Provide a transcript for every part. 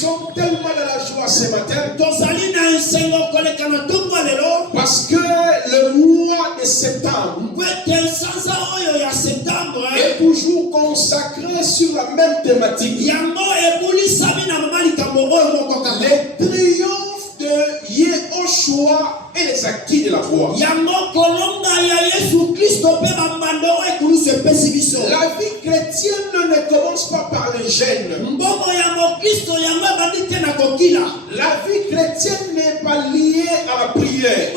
sommes tellement dans la joie ce matin. Parce que le mois de septembre est toujours consacré sur la même thématique. Les triomphes de Yehoshua et les acquis de la foi. La vie chrétienne ne commence pas par les gènes. La vie chrétienne n'est pas liée à la prière.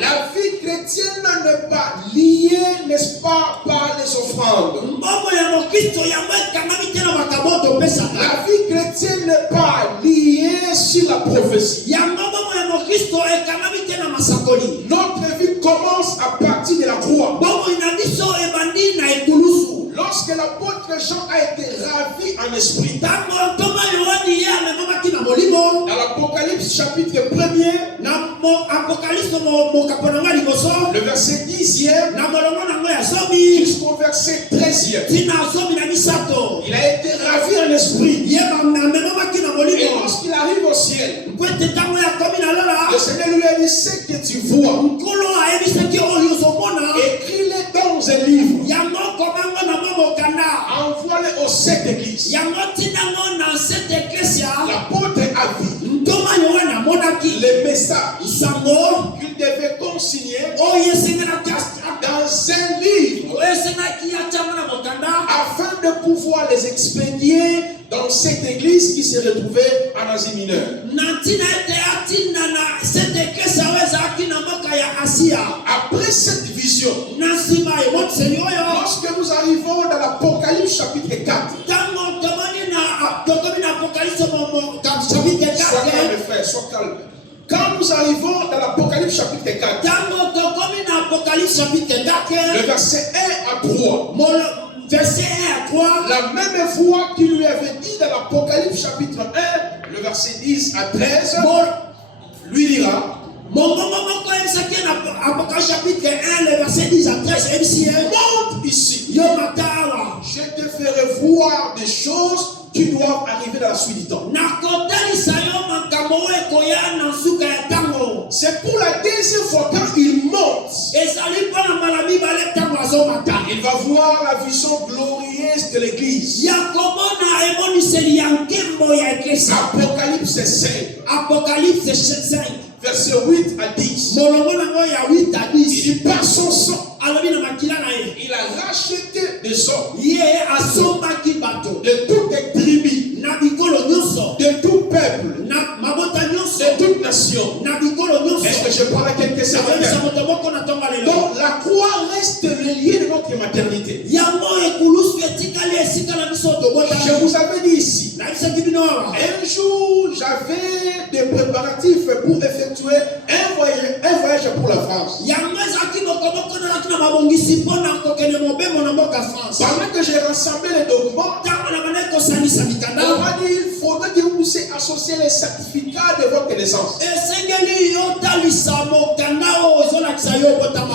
La vie chrétienne n'est pas liée, n'est-ce pas, par les offrandes. La vie chrétienne n'est pas liée sur la prophétie. Notre vie commence à partir de la croix. Lorsque l'apôtre Jean a été ravi en esprit, dans l'Apocalypse chapitre 1er, le verset 10e jusqu'au verset 13e, il a été ravi en esprit. Et lorsqu'il arrive au ciel, le Seigneur lui a dit: ce que tu vois, écris-le dans un livre, envoie-le aux 7 églises. L'apôtre a vu les messages qu'il devait consigner dans un livre afin de pouvoir les expédier dans cette église qui se retrouvait en Asie mineure. Après cette vision, lorsque nous arrivons dans l'Apocalypse chapitre 4, sois calme frère, sois calme. Quand nous arrivons dans l'Apocalypse chapitre 4, le verset 1 à 3, la même voix qui lui avait dit dans l'Apocalypse chapitre 1, le verset 10 à 13, lui dira: chapitre 1, le verset 10 à 13, monte ici, je te ferai voir des choses qui doivent arriver dans la suite du temps. C'est pour la deuxième fois quand il monte, il va voir la vision glorieuse de l'église. Apocalypse 5, verset 8 à 10. Il dit: par son sang, il a racheté des hommes de toutes les tribus, de tout peuple, de toute nation. Est-ce que je parle à quelqu'un ce matin? Donc la croix reste le lien de notre maternité. Je vous avais dit ici, un jour j'avais des préparatifs pour effectuer un voyage pour la France. Pendant que j'ai rassemblé les documents, on m'a dit: il faudrait que vous puissiez associer les certificats de votre naissance.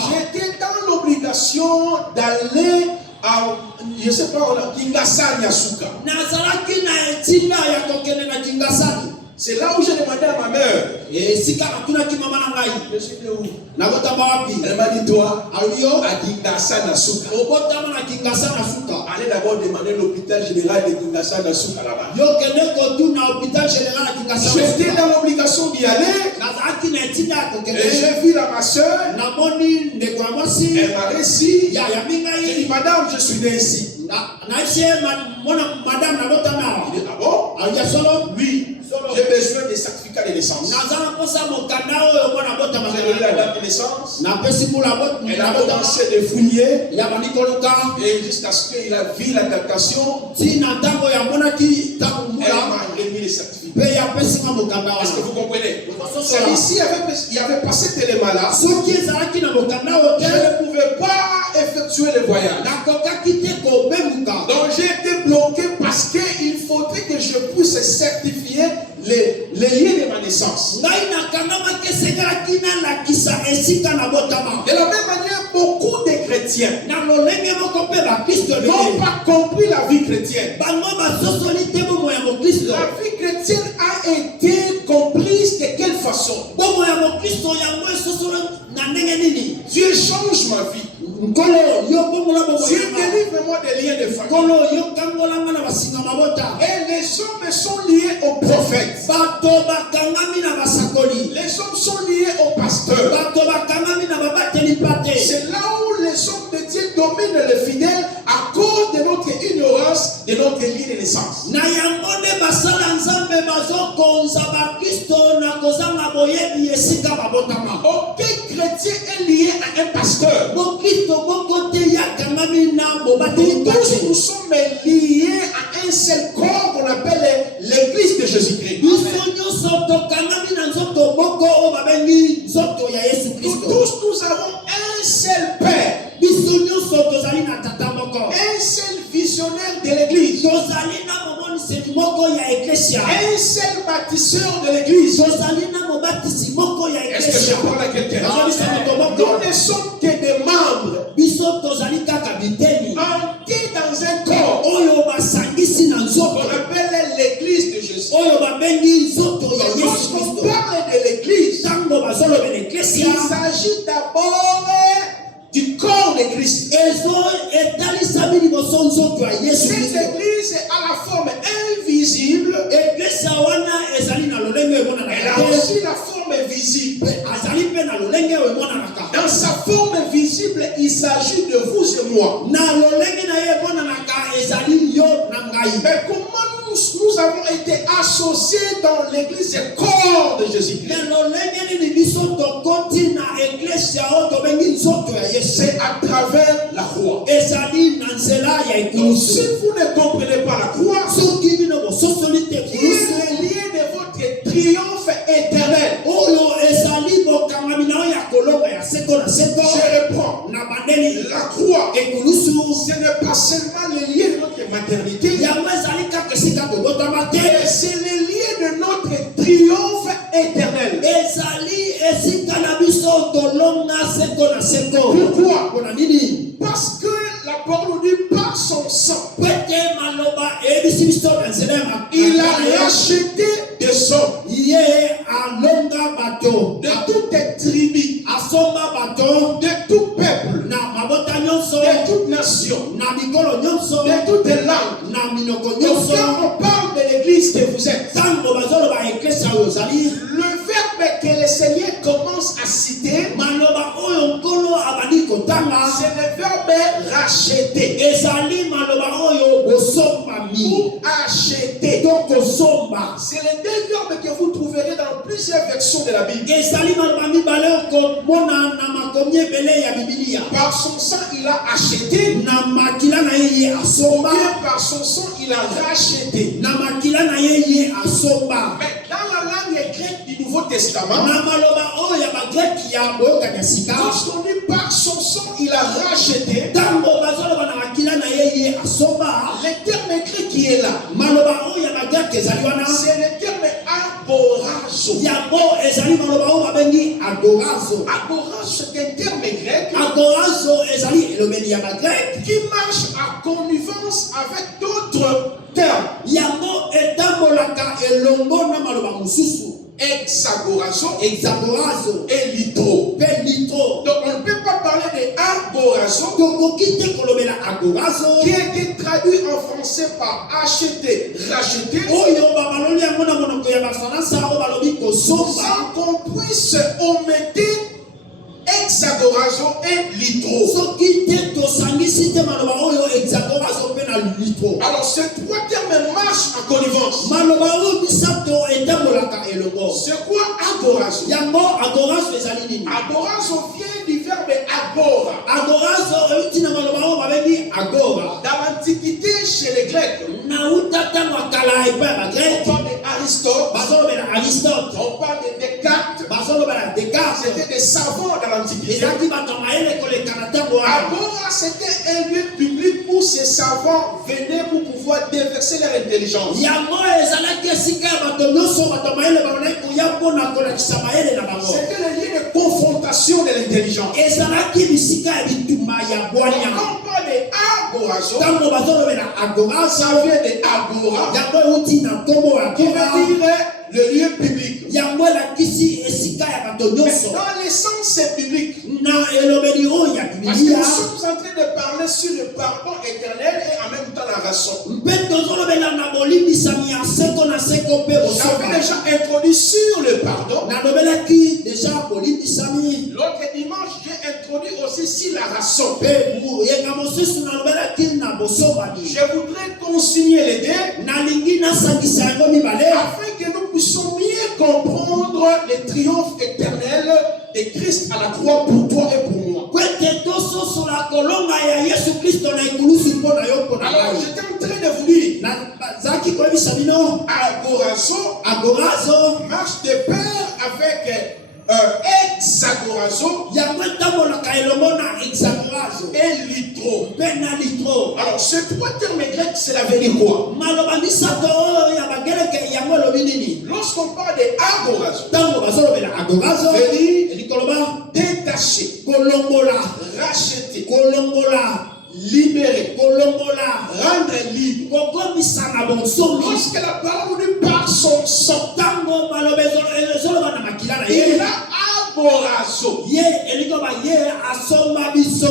J'étais dans l'obligation d'aller à, je ne sais pas, Kingasani à Souka. C'est là où j'ai demandé à ma mère: je suis de où? Elle m'a dit: toi, à Kingasani à Souka. Allez d'abord demander l'hôpital général de Kingasani à Souka là-bas. J'étais dans l'obligation d'y aller. Et j'ai vu là ma soeur. Elle m'a réussi. J'ai dit: madame, je suis né ici. Il dit: ah bon? Oui. J'ai besoin des certificats de naissance. J'ai donné la date de naissance. Elle a commencé de fouiller. Et jusqu'à ce qu'il a vu la datation, elle m'a remis les certificats. Est-ce que vous comprenez? Ici, il y avait pas cet élément-là. Je ne pouvais pas effectuer le voyage. Donc j'ai été bloqué parce qu'il faudrait que je puisse certifier les liens de ma naissance. De la même manière, beaucoup de chrétiens n'ont pas compris la vie chrétienne. La vie chrétienne a été comprise de quelle façon? Dieu change ma vie. Dieu délivre-moi des liens de famille. Et les hommes sont liés aux prophètes. Les hommes sont liés aux pasteurs. C'est là où les hommes de Dieu dominent les fidèles à cause de notre ignorance, de notre ligne de naissance. Aucun chrétien est lié à un pasteur. Tous nous sommes liés à un seul corps qu'on appelle l'église de Jésus-Christ. Tous nous avons un seul Père. Un seul visionnaire de l'église. Un seul bâtisseur de l'église. Est-ce que je parle à quelqu'un? Nous ne sommes que des membres. Entrés dans un corps qu'on appelle l'église de Jésus. Lorsqu'on parle de l'église, il s'agit d'abord du corps de Christ. Cette église a la forme invisible. Elle a aussi la forme visible. Dans sa forme visible, il s'agit de vous et moi. Mais comment nous avons été associés dans l'église et corps de Jésus-Christ? C'est à travers la croix. Donc, si vous ne comprenez pas la croix, qui est le lien de votre triomphe éternel. Je reprends. La croix, ce n'est pas seulement le lien de notre maternité, c'est le lien de notre triomphe éternel. Pourquoi? Parce que la parole nous dit par son sang, il a racheté des hommes de toutes les tribus, de tout peuple, de toute nation, de toutes les langues. Donc quand on parle de l'église que vous êtes, le verbe que le Seigneur commence à citer, c'est le verbe racheter ou acheter. C'est les deux verbes que vous trouverez dans plusieurs versions de la Bible. Par son sang, il a acheté. Par son sang, il a racheté. Mais dans la langue grecque du Nouveau Testament, lorsqu'on dit par son sang, il a racheté, le terme grec qui est là, c'est le terme agorazo. Agorazo, c'est un terme grec qui marche à connivence avec d'autres termes. Hexagorazo et litro. Donc on ne peut pas parler de agorazo qui a été traduit en français par acheter, racheter, sans qu'on puisse omettre hexagorazo et litro. Alors ces trois termes marchent en connivence. C'est quoi agorazo? Agorazo vient du verbe agora. Dans l'Antiquité, chez les Grecs, on parle d'Aristote, on parle de Descartes. C'était des savants dans l'Antiquité. Agora, c'était un lieu public où ces savants venaient pour pouvoir déverser leur intelligence. C'était le lieu de confrontation de l'intelligence. Quand on parle de agorazo, ça vient de agora, qui veut dire le lieu public. Mais dans l'essence, c'est public. Parce que nous sommes en train de parler sur le pardon éternel et en même temps la rançon. J'avais déjà introduit sur le pardon. L'autre dimanche, j'ai introduit aussi sur la rançon. Je voudrais consigner les deux afin que nous puissions mieux comprendre le triomphe éternel de Christ à la croix pour toi et pour moi. Alors j'étais en train de vous dire, agorazo marche de pair avec hexagorazo et litro. Alors ces trois termes grecs, cela veut dire quoi? Lorsqu'on parle de agorazo, veut dire détaché, racheter, libérer, rendre libre. Lorsque la parole dit par son sang, il a agorazo.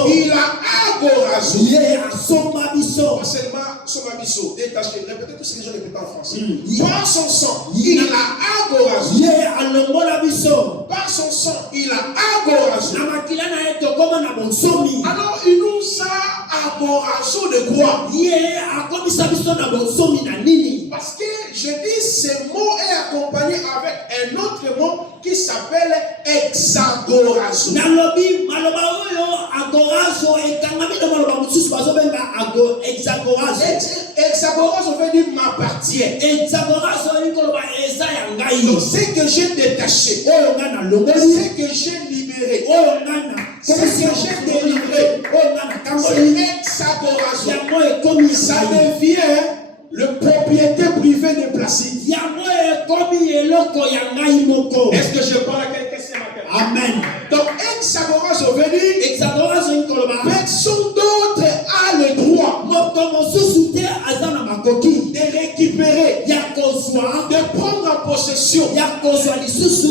Il a agorazo. Pas seulement somabiso, détaché. Répétez tout ce que je répète en français. Par son sang, il a agorazo. Par son sang, il a agorazo. Alors il nous a agorazo de quoi? Parce que je dis ce mot est accompagné avec un autre mot qui s'appelle hexagorazo. Hexagorazo veut dire m'appartient. Donc ce que j'ai détaché, ce que j'ai libéré, ce que j'ai délivré, c'est hexagorazo. Ça devient le propriétaire privé de placide. Est-ce que je parle à quelqu'un ce matin? Amen. Donc hexagorazo veut dire personne d'autre a le droit de récupérer, de prendre en possession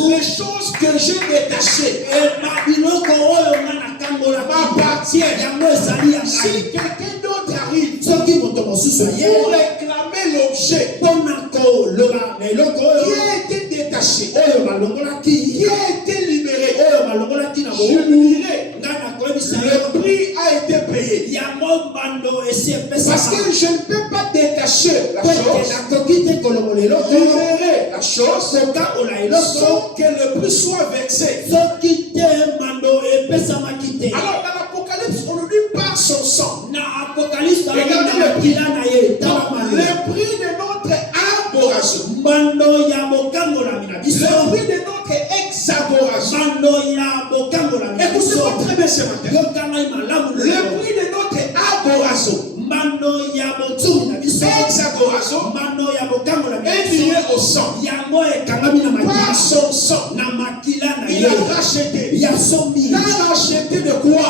les choses que j'ai détachées m'appartiennent. Si quelqu'un d'autre arrive pour réclamer l'objet qui a été détaché, qui a été libéré, je lui dirai, le prix a été payé. Parce que je ne peux pas détacher la chose, libérer la chose, sans que le prix soit vexé. Alors dans l'Apocalypse, on nous dit par son sang. Regardez le prix. Le prix de notre agorazo, le prix de notre hexagorazo. Écoutez-moi très bien ce matin. Le prix de notre agorazo, hexagorazo, est lié au sang. Par son sang, il a racheté. Il a racheté de quoi?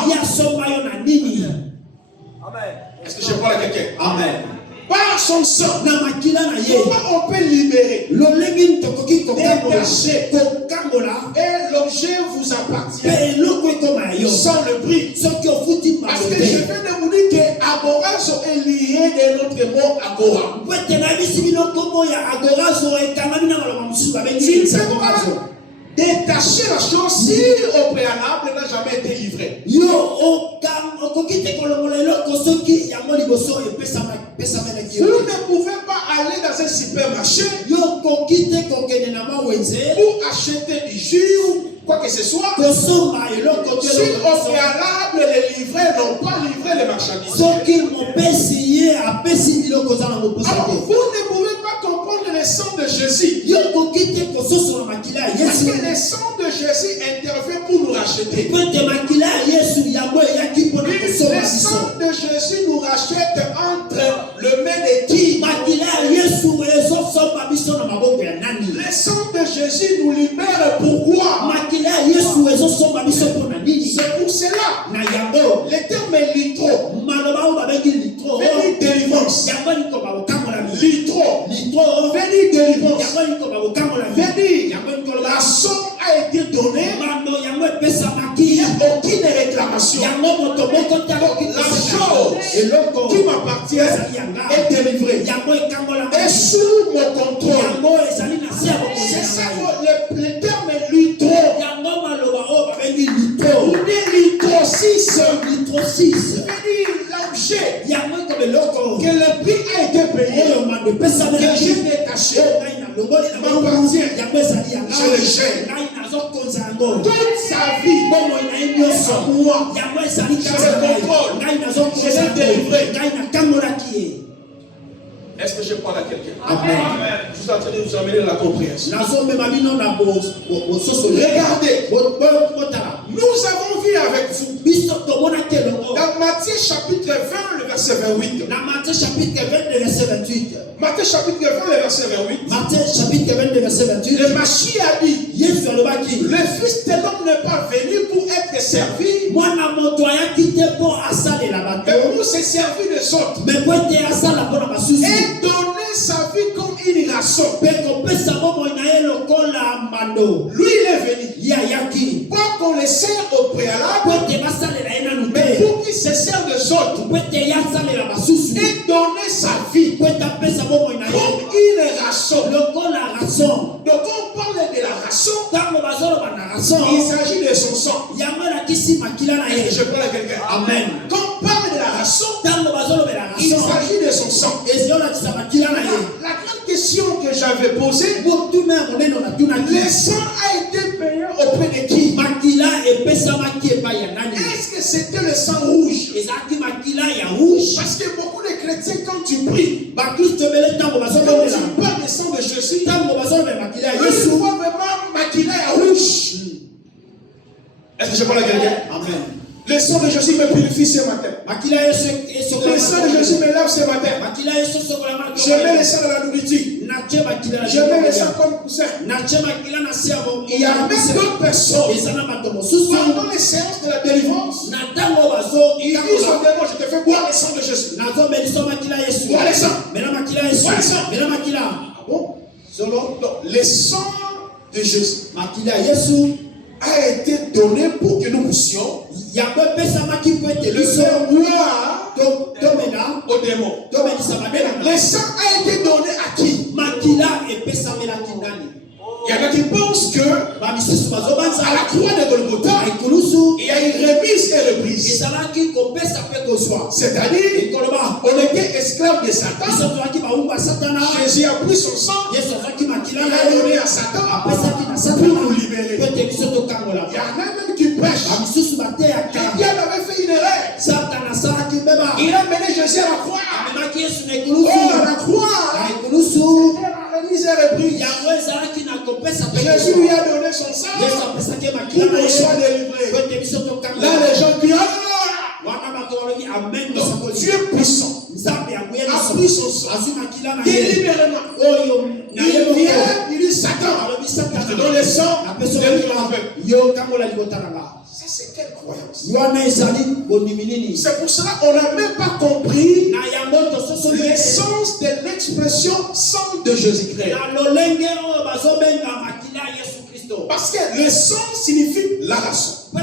Est-ce que je parle à quelqu'un? Amen. Par son sang, pourquoi on peut libérer, détacher, et l'objet vous appartient sans le prix? Parce que je viens de vous dire que agorazo est lié de notre mot agora. Tu ne peux pas détacher la chose si au préalable n'a jamais été livré. Vous ne pouvez pas aller dans un supermarché pour acheter du jus ou quoi que ce soit si au préalable les livreurs n'ont pas livré les marchandises. Alors vous ne pouvez pas comprendre le sang de Jésus. Parce que le sang de Jésus intervient pour nous racheter. Le sang de Jésus nous rachète entre le mains de qui? Le sang de Jésus nous libère. Pourquoi? C'est pour cela. Le terme litro la somme a été donnée. Il n'y a aucune réclamation. La chose qui m'appartient est délivrée. Et sous mon contrôle. C'est ça que le terme est litro. Ou des litrosis. L'objet que le prix a été payé, que j'ai détaché, m'appartient. Je le gère. Toute sa vie, c'est moi. Je le contrôle. Je l'ai délivré. Est-ce que je parle à quelqu'un? Amen. Je suis en train de vous amener dans la compréhension. Regardez. Nous avons vu avec vous dans Matthieu chapitre 20, le verset 28. Matthieu chapitre 20, le verset 28. Matthieu chapitre 20, le verset 28. Matthieu chapitre 20, le verset 28. Le Mashiach a dit, le Fils de l'homme n'est pas venu pour être servi, mais pour se servir des autres. Et donner sa vie comme une rançon. Lui, il est venu. Pas qu'on le sert au préalable, mais pour qu'il se serve des autres. Et donner sa vie comme une rançon. Donc quand on parle de la rançon, il s'agit de son sang. Est-ce que je parle à quelqu'un? Amen. Quand on parle de la rançon, il s'agit de son sang. La grande question que j'avais posée, le sang a été payé auprès de qui? Est-ce que c'était le sang rouge? Parce que beaucoup de chrétiens, quand tu pries, quand tu parles du sang de Jésus, ils voient vraiment maquillé à rouge. Est-ce que je parle à quelqu'un? Amen. Le sang de Jésus me purifie ce matin. Le sang de Jésus me lave ce matin. Je mets le sang dans la nourriture. Je mets le sang comme coussin. Il y a même d'autres personnes pendant les séances de la délivrance. Ils disent au démon, je te fais boire le sang de Jésus. Boire le sang. Boire le sang. Bon. Donc, le sang de Jésus a été donné pour que nous puissions le faire boire au démon. Le sang a été donné à qui? Il y en a qui pensent que à la croix de Golgotha, il y a une remise et reprise. C'est-à-dire, on était esclave de Satan. Jésus a pris son sang, il l'a donné à Satan pour nous libérer. Il y en a même qui prêchent. Quelqu'un avait fait une erreur. Il a mené Jésus à la croix. Oh, à la croix, c'était la remise et reprise. Jésus lui a donné son sang pour qu'on soit délivré. Là, les gens crient, donc, Dieu puissant a pris son sang délibérément. Il vient, il dit Satan, dans le sang, ça c'est quelle croyance? C'est pour cela qu'on n'a même pas compris l'essence de l'expression sang de Jésus-Christ. Parce que le sang signifie la rançon. Mais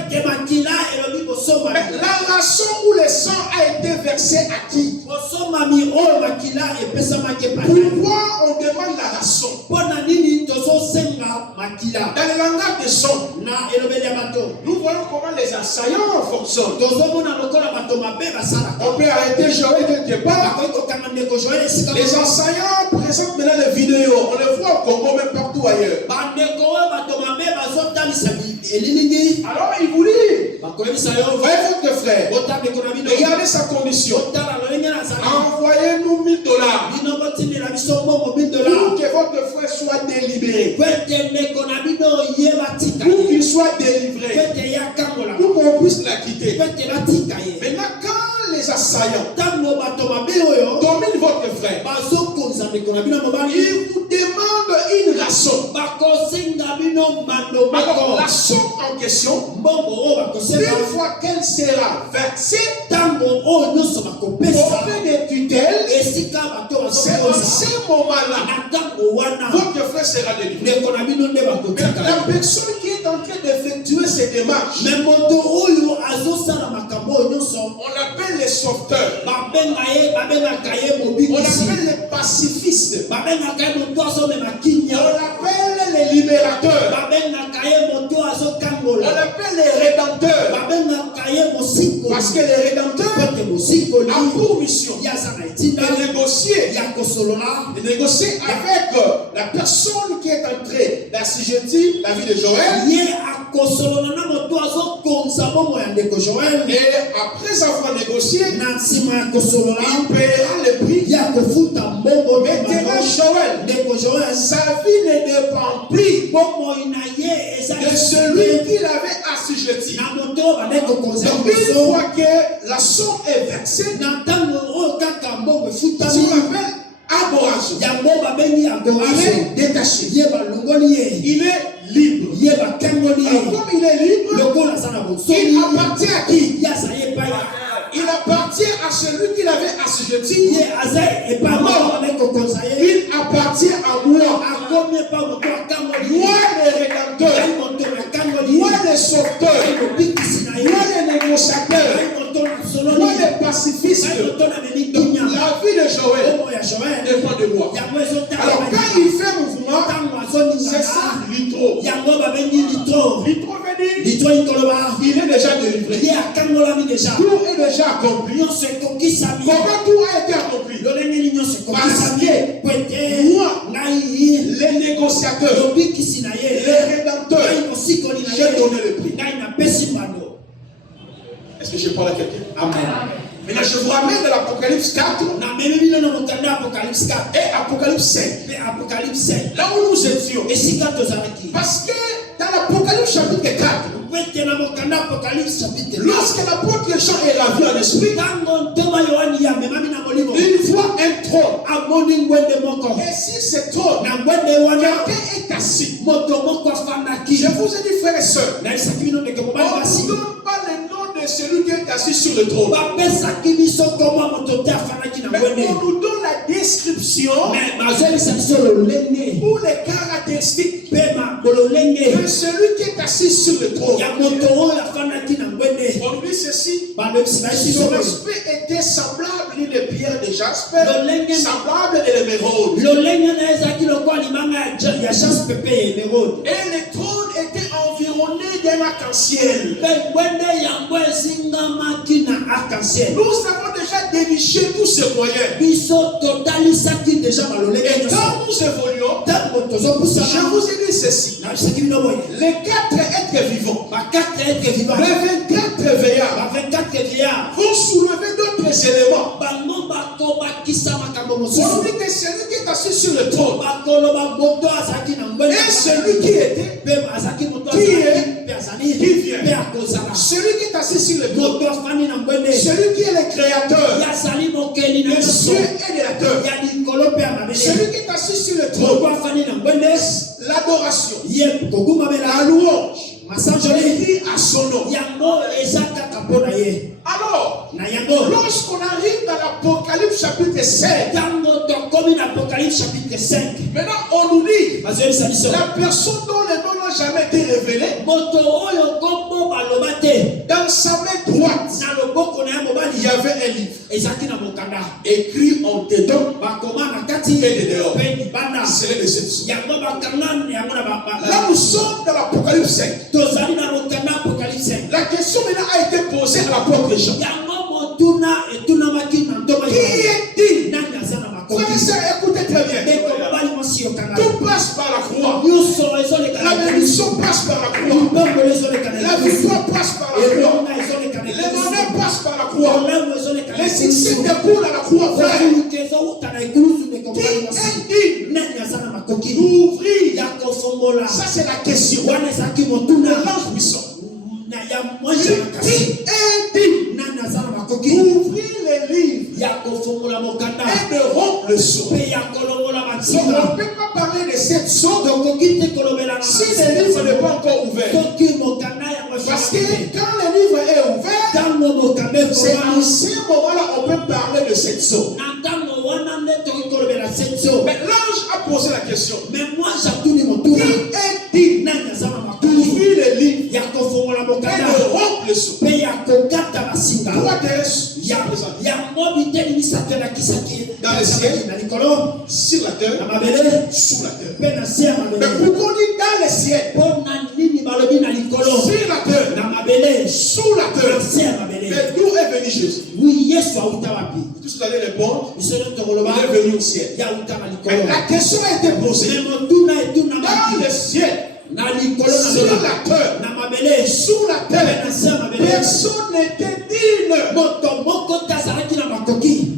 la rançon ou le sang a été versé à qui? Pourquoi on demande la rançon? Dans le langage de son, nous voyons comment les assaillants fonctionnent. On peut arrêter Joël quelque part. Les assaillants présentent maintenant les vidéos. On les voit au Congo, même partout ailleurs. Alors il vous dit, voyez votre frère, regardez sa condition, envoyez-nous $1000 pour que votre frère soit délibéré, pour qu'il soit délivré, pour qu'on puisse la quitter. Maintenant quand les assaillants dominent votre frère, ils vous demandent une rançon. Alors la somme en question, une fois qu'elle sera versée, on fait des tutelles tel, c'est en ce moment-là, votre frère sera délivré. Mais la personne qui est en train d'effectuer ces démarches, on appelle les sauveteurs, on appelle les pacifistes, on appelle les libérateurs, on appelle les rédempteurs. Parce que les rédempteurs ont pour mission de négocier avec la personne qui est entrée d'assujettir la vie de Joël. Et après avoir négocié, il paiera le prix. Maintenant, Joël, sa vie ne dépend plus de celui qui l'avait assujetti. Donc, une fois que la somme est versée, ce qu'on appelle adoration. Il est détaché. Il est libre. Alors, comme il est libre, il appartient à qui? Il appartient à celui qui l'avait assujetti. Il appartient à moi. Moi, le rédempteur. Moi, le sauveteur. Moi, le négociateur. Moi, le pacifiste. Donc, la vie de Joël dépend de moi. Alors, quand il fait mouvement, c'est ça l'itro. L'itro veut dire il est déjà délivré. Tout est déjà accompli. Comment tout a été accompli? Parce que moi, les négociateurs, les rédempteurs, j'ai donné le prix. Est-ce que je parle à quelqu'un? Amen. Maintenant, je vous ramène de l'Apocalypse 4 et Apocalypse 5. Là où nous étions. Parce que dans l'Apocalypse chapitre 4, lorsque l'apôtre Jean est lavé en esprit, il voit un trône. Et sur ce trône, quelqu'un est assis. Je vous ai dit, frères et sœurs, on ne donne pas le nom de celui qui est assis sur le trône. Mais on nous donne la description ou les caractéristiques de celui qui est assis sur le trône. On dit ceci: son aspect était semblable à une pierre de jaspe, semblable à l'émeraude. Et le trône était environné d'un arc-en-ciel. Nous avons déjà déniché tous ces moyens. Et quand nous évoluons, je vous ai dit ceci: les 4 êtres vivants, les 24 veillards vont soulever d'autres éléments. On dit que celui qui est assis sur le trône et celui qui était, qui vient, celui qui est assis sur le trône, celui qui est le créateur, le ciel et de la terre, celui qui est assis sur le trône, l'adoration, la louange, je dis à son nom. Alors, lorsqu'on arrive dans l'Apocalypse chapitre 5, maintenant on nous dit la personne dont le nom n'a jamais été révélé, dans sa main droite, il y avait un livre écrit en dedans et de dehors. C'est les déceptions. Là nous sommes dans l'Apocalypse 5. La question maintenant a été posée à l'apôtre Jean. Qui est-il? Frères et sœurs, écoutez très bien. Tout passe par la croix. La bénédiction passe par la croix. La victoire passe par la croix. Les bonheurs passent par la croix. Les succès découlent à la croix, frère. Qui est ouvrir. Ça c'est la question. L'ange puissant. Ouvrir les livres et de rompre le sceau. Donc on ne peut pas parler de cette sceau si le livre n'est pas encore ouvert. Parce que quand le livre est ouvert, c'est en ce moment-là on on peut parler de cette eau. Mais l'ange a posé la question. Mais moi, j'ai qui est digne d'ouvrir le livre et de rompre le sceau? Trois terrestres dans le ciel, sur la terre, sous la terre. Mais pourquoi on dit dans le ciel, sur la terre, sous la terre? Mais d'où est venu Jésus? Tous allez répondre, il est venu au ciel. Mais la question a été posée. Dans le ciel, sur la terre, sous la terre, personne n'était digne.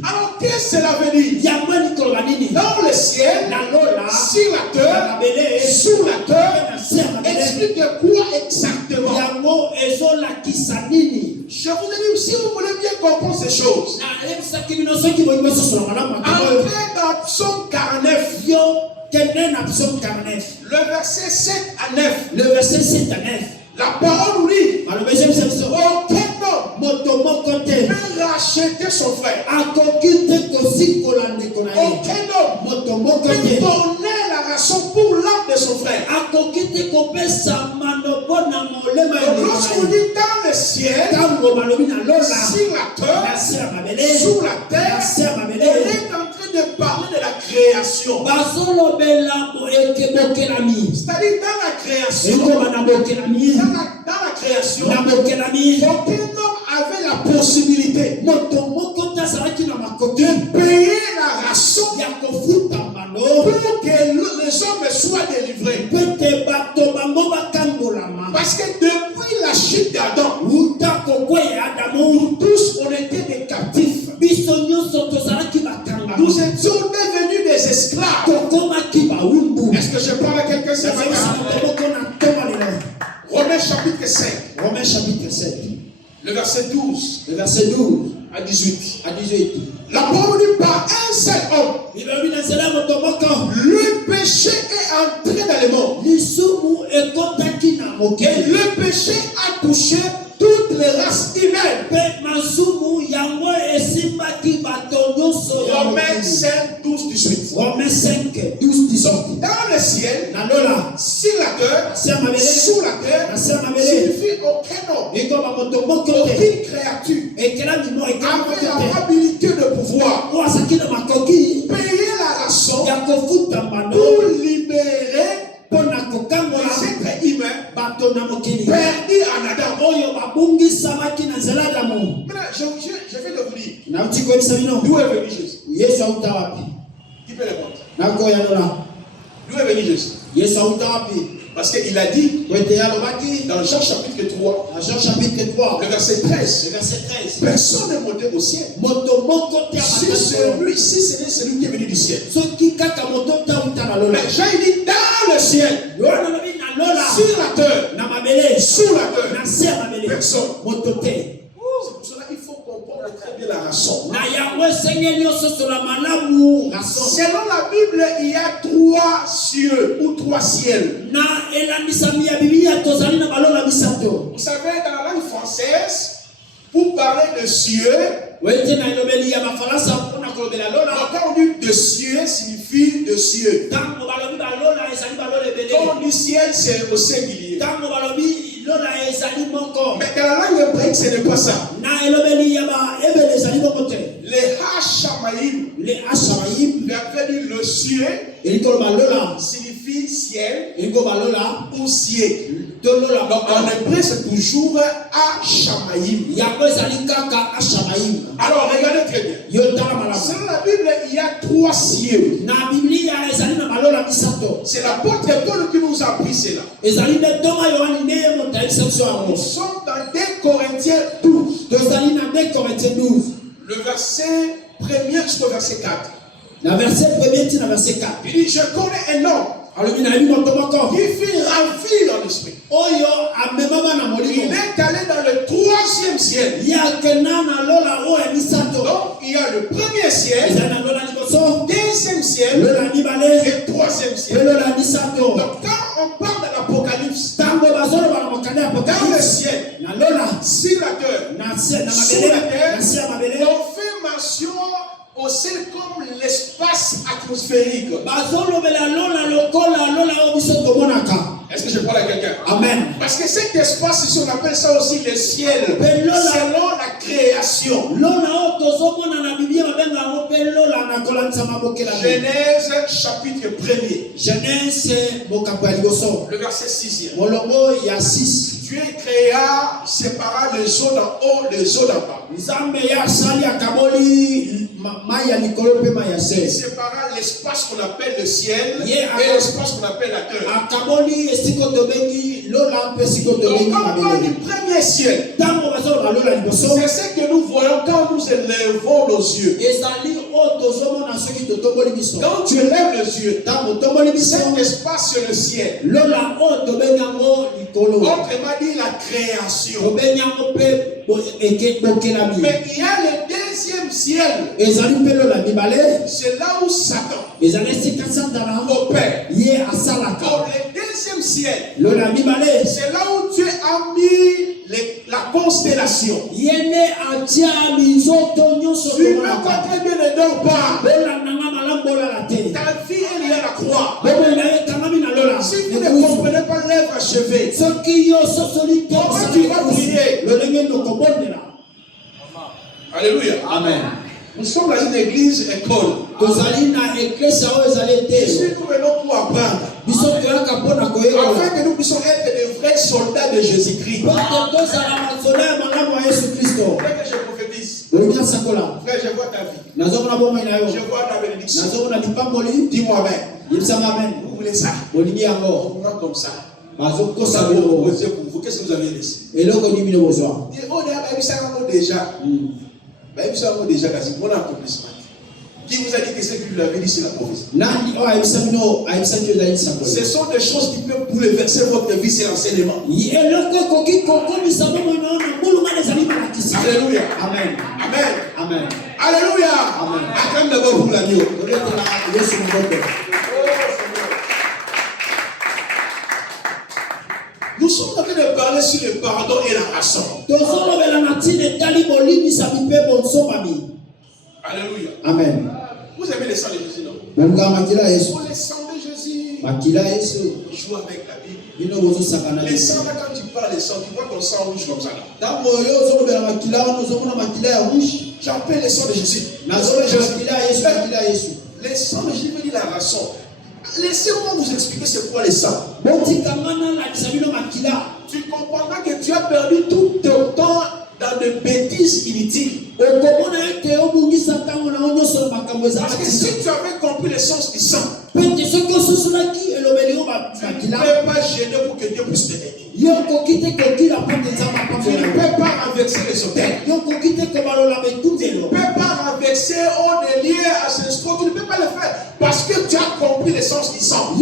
Alors qu'est-ce que cela veut dire? Dans le ciel, sur la terre, sous la terre, explique quoi exactement? Je vous dis, si vous voulez bien comprendre ces choses, entrez dans Psaume 49. Le verset 7 à 9. Le verset 7 à 9. La parole nous dit, aucun homme peut racheter son frère. Aucun homme peut donner la rançon pour l'âme de son frère. Donc lorsqu'on dit dans le ciel, sur la terre, sous la terre, on est en train de parler de la création. C'est-à-dire dans la création, aucun homme avait la possibilité de payer la rançon pour que les hommes soient délivrés. Parce que depuis la chute d'Adam, nous tous on était des captifs. Nous étions devenus des esclaves. Est-ce que je parle à quelqu'un ce matin? Romains chapitre 5. Romains chapitre 7. Le verset 12. Le verset 12 à 18. À 18. La parole dit par un seul homme. Le péché est entré dans le monde. Et le péché a touché toutes les races humaines. Romains 5, 12, 18. Romains 5, 12, 18. Dans le ciel, sur la terre, sous la terre, signifie aucun homme, aucune créature avait la habilité de pouvoir payer la rançon pour libérer les êtres humains perdus en Adam. Maintenant, je vais te vous dire d'où est venu Jésus. Qui peut répondre? D'où est venu Jésus? Parce qu'il a dit dans Jean chapitre 3, le verset 13, personne n'est monté au ciel. Si ce n'est celui qui est venu du ciel. Mais Jean dit dans le ciel, sur la terre, sous la terre, personne. C'est pour cela qu'il faut comprendre très bien la rançon. Selon la Bible, il y a 3 cieux ou 3 ciels. Vous savez, dans la langue française, pour parler de cieux, quand on dit de cieux, signifie de cieux. Quand on dit ciel, c'est au singulier. Mais dans la langue hébraïque, ce n'est pas ça. Les Hachamaïm, le cieux, signifie ciel ou ciel. Donc en hébreu, c'est toujours Hachamaïm. Alors regardez très bien. Selon la Bible, il y a 3 cieux. C'est l'apôtre Paul qui nous a appris cela. Nous sommes dans 2 Corinthiens 12. Le verset 1er jusqu'au verset 4. Le verset 1er jusqu'au verset 4. Il dit, je connais un homme qui fit ravir dans l'esprit. Il est allé dans le 3e ciel. Donc il y a le 1er ciel, 2e ciel et 3e ciel. Donc quand on parle de l'Apocalypse, dans le ciel, sur la terre, sous la terre, on fait aussi comme l'espace atmosphérique. Est-ce que je parle à quelqu'un? Amen. Parce que cet espace ici, on appelle ça aussi le ciel. Selon la création. Genèse chapitre 1er. Genèse le verset 6e. Dieu Dieu créa, sépara les eaux d'en haut, les eaux d'en bas. Il sépara l'espace qu'on appelle le ciel et l'espace qu'on appelle la terre. Donc quand on parle du premier ciel, c'est ce que nous voyons quand nous élevons nos yeux. Quand tu élèves les yeux, cet espace sur le ciel, autrement dit la création. Mais il y a le deuxième ciel. C'est là où Satan opère. Le deuxième ciel, c'est là où Dieu a mis la constellation. Tu ne vois très bien ne dors pas. Ta vie est liée à la croix. Si vous ne comprenez pas l'œuvre achevée, comment tu vas prier? Alléluia. Amen. Nous sommes dans une église école. Ici, nous venons pour apprendre. Afin que nous puissions être des vrais soldats de Jésus-Christ. Frère, que je prophétise. Frère, je vois ta vie. Je vois ta bénédiction. Dis-moi Amen. Vous voulez ça? Vous comme ça. Qu'est-ce que vous avez laissé? Déjà. Déjà, mon accomplissement. Qui vous a dit que ce que vous avez dit, c'est la prophétie? Ce sont des choses qui peuvent bouleverser votre vie, c'est l'enseignement. Alléluia. Amen. Amen. Amen. Alléluia. Amen. Acclame d'abord pour l'agneau. Nous sommes en train de parler sur le pardon et la rançon. Alléluia. Amen. Vous aimez le sang de Jésus, non? Pour le sang de Jésus, joue avec la Bible. Les sangs, là, quand tu parles des sangs, tu vois ton sang rouge comme ça. J'appelle le sang de Jésus. Le sang de Jésus veut dire la rançon. Laissez-moi vous expliquer c'est quoi les sangs. Tu comprendras que tu as perdu tout ton temps dans des bêtises inutiles. Parce que si tu avais compris le sens du sang, tu ne peux pas gêner pour que Dieu puisse t'aider. Tu ne peux pas renverser les hôtels. Tu ne peux pas renverser au délire à ce instrument. Tu ne peux pas le faire parce que tu as compris le sens du sang.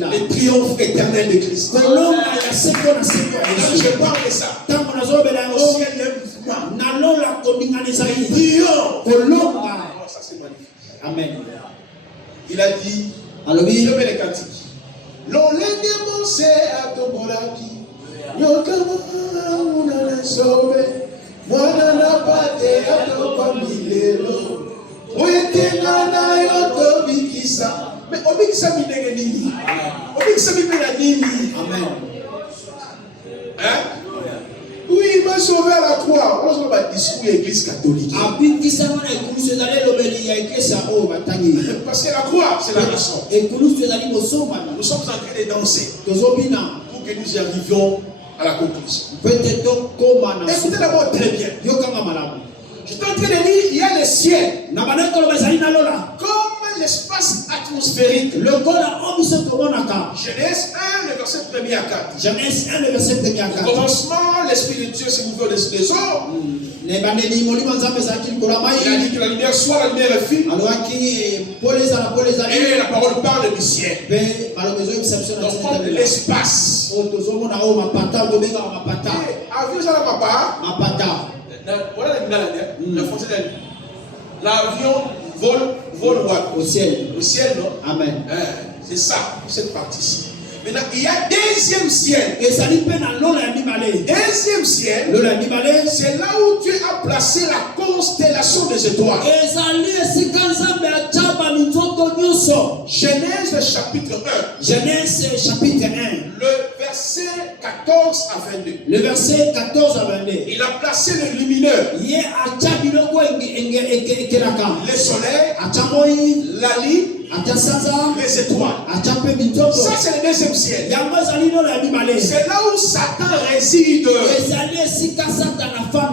Le triomphe éternel de Christ. Je parle de ça. Ça c'est magnifique. Amen. Il a dit, je mets les cantiques. L'olendemo se atombolaki, yokama unana sobe, mwana na pate atopamilelo, oyetenga na yotobikisa. Mais obikisa minenge nini? Obikisa minenge nini? Amen. Hein? Oui, il m'a sauvé à la croix. On se va discours l'église catholique. Parce que la croix, c'est la raison. Nous sommes en train de danser pour que nous y arrivions à la conclusion. Écoutez d'abord très bien. Je suis en train de dire, il y a le ciel. Comme l'espace atmosphérique. Genèse 1, le verset 1er à 4. Genèse 1, le verset 1er à 4. Au commencement, l'Esprit de Dieu s'est ouvert des eaux. Il a dit que la lumière soit, la lumière est fine. Et la parole parle du ciel. Donc, comme l'espace. L'avion vole au ciel. Au ciel, non? Amen. C'est ça, cette partie-ci. Maintenant, il y a deuxième ciel. Deuxième ciel, c'est là où Dieu a placé la constellation des étoiles. Genèse chapitre 1. Genèse chapitre 1. Le verset 14 à 22. Le verset 14 à 22. Il a placé le lumineux. Le soleil, la lune, les étoiles. Ça, c'est le deuxième ciel. C'est là où Satan réside.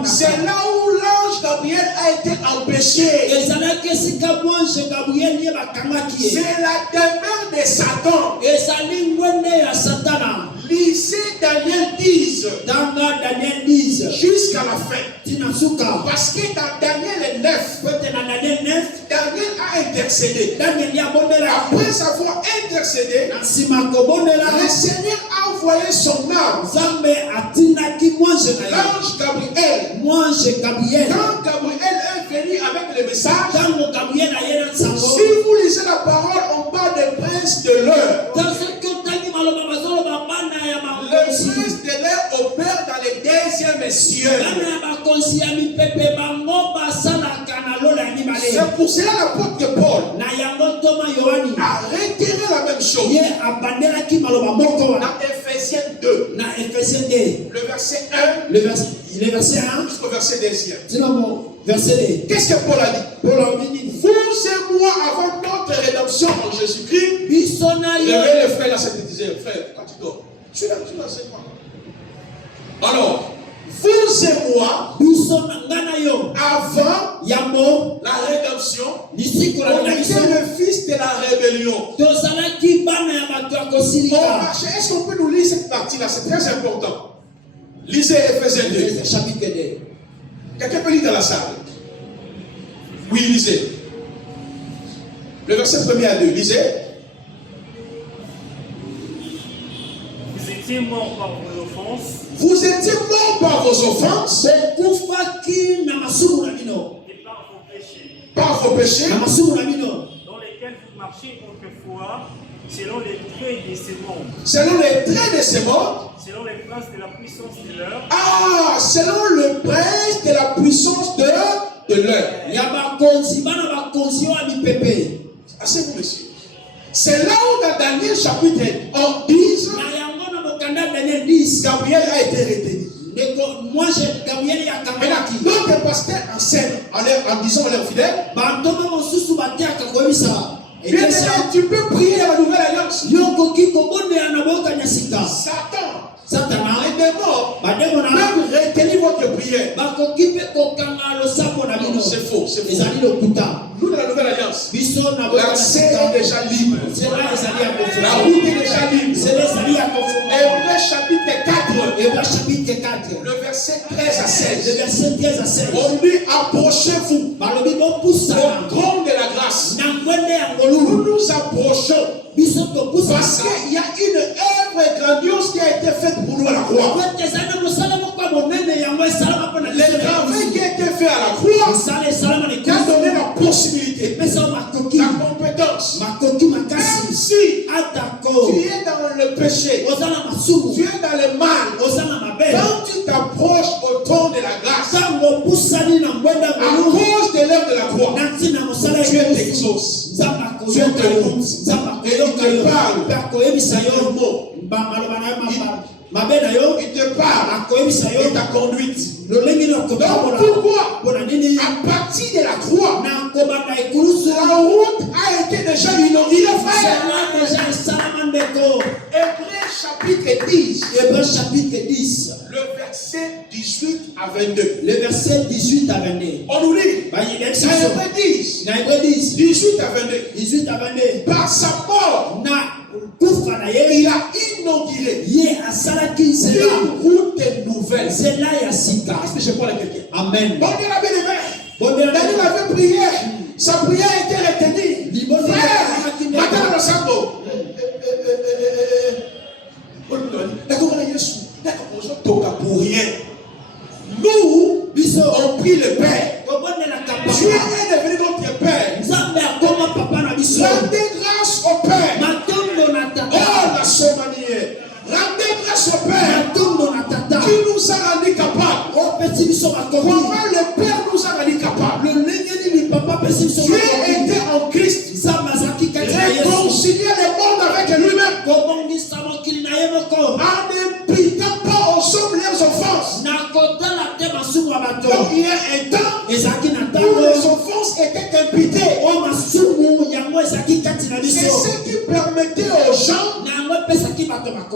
C'est là où l'ange Gabriel a été empêché. C'est la demeure de Satan. Lisez Daniel 10 jusqu'à la fin. Parce que dans Daniel 9, Daniel a intercédé. Après avoir intercédé, le Seigneur a envoyé son âme. L'ange Gabriel. Quand Gabriel est venu avec le message, si vous lisez la parole, on parle des princes de l'air. Le prince de l'air opère dans les deuxièmes cieux. C'est pour cela l'apôtre Paul a retiré la même chose. Dans Ephésiens 2, le verset 1, jusqu'au verset 2. Qu'est-ce que Paul a dit? Vous et moi, avant notre rédemption en Jésus-Christ, les frères là, c'était disait, frère, quand tu dors, tu l'enseignes pas. Alors, vous et moi, avant la rédemption, on était le fils de la rébellion. On marchait. Est-ce qu'on peut nous lire cette partie-là? C'est très important. Lisez Ephésiens 2. Chapitre 2. Quelqu'un peut lire dans la salle? Oui, lisez. Le verset 1er à 2. Lisez. Vous étiez morts par vos offenses. Vous étiez morts par vos offenses. Et par vos péchés. Par vos péchés. Dans lesquels vous marchiez autrefois, selon les traits de ces mondes. Selon les traits de ces mondes. Selon les princes de la puissance de l'air. Ah, selon le prince de la puissance de l'air. Asseyez-vous, monsieur. C'est là où dans Daniel chapitre 10, Gabriel a été retenu. D'autres pasteurs enseignent en disant à leurs fidèles, bien aimé, tu peux prier la nouvelle alliance. Satan, les démons peuvent retenir votre prière. Non, c'est faux, c'est faux. Nous, dans la nouvelle alliance, l'accès est déjà libre. La route est déjà libre. Hébreux chapitre 4, le verset 13 à 16. On dit, approchez-vous au trône de la grâce. Nous nous approchons parce qu'il y a une œuvre grandiose qui a été faite pour nous à la croix. Le travail qui a été fait à la croix qui a donné la possibilité, la compétence. Même si tu es dans le péché, tu es dans le mal, quand tu t'approches au trône de la grâce, à cause de l'œuvre de la croix, Dieu t'exauce. Dieu te écoute. Et il te parle. Il te parle et ta conduite. Donc pourquoi? À partir de la croix, la route a été déjà inaugurée. Hébreux chapitre 10. Le verset 18 à 22. On nous dit, dans Hébreux 10, 18 à 22. Par sa mort, il a inauguré une route nouvelle. Est-ce que je parle à quelqu'un? Amen. Bon Dieu l'a bien-aimé. Daniel avait prié. Sa prière a été retenue. Frère, maintenant le sambo. D'accord, pour rien. Nous, on prie le Père. Dieu est devenu notre Père. Rendez grâce au Père. Oh, la sommanie.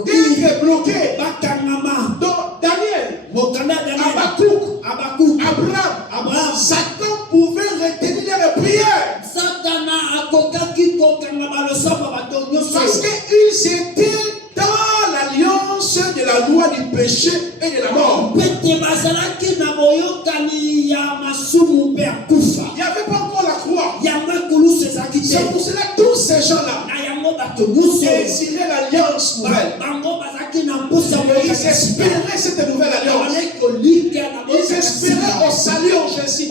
d'être bloqué. Donc Daniel, Habakkuk, Abraham, Satan pouvait retenir leurs prières. Parce qu'ils étaient dans l'alliance de la loi du péché et de la mort. Il n'y avait pas encore la croix. C'est pour cela que tous ces gens-là désiraient l'alliance nouvelle. Ils espéraient cette nouvelle alliance. Ils espéraient au salut en Jésus.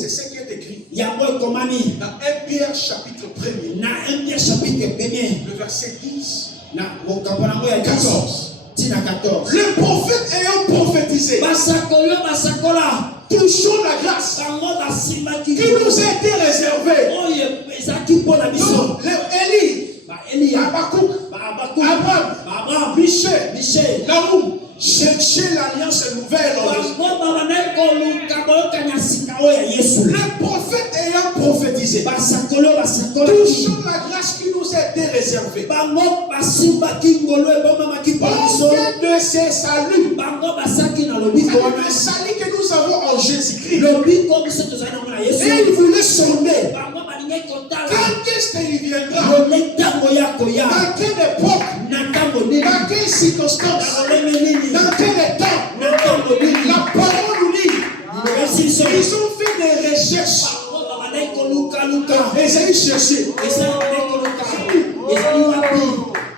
C'est ce qui est écrit dans 1 Pierre chapitre 1er, le verset 10, 14. Le prophète ayant prophétisé, touchons la grâce qui nous a été réservée. Donc, Élie, Habakkuk, Abraham, Michel, Naoum, chercher l'alliance nouvelle en Jésus. Le prophète ayant prophétisé, touchons la grâce qui nous a été réservée. On fait de ces saluts, le salut que nous avons en Jésus-Christ. Et il voulait sonder quand est-ce qu'il viendra, dans quelle époque, dans quelle circonstance, dans quel état. La parole nous dit, ils ont fait des recherches. Esaïe cherché.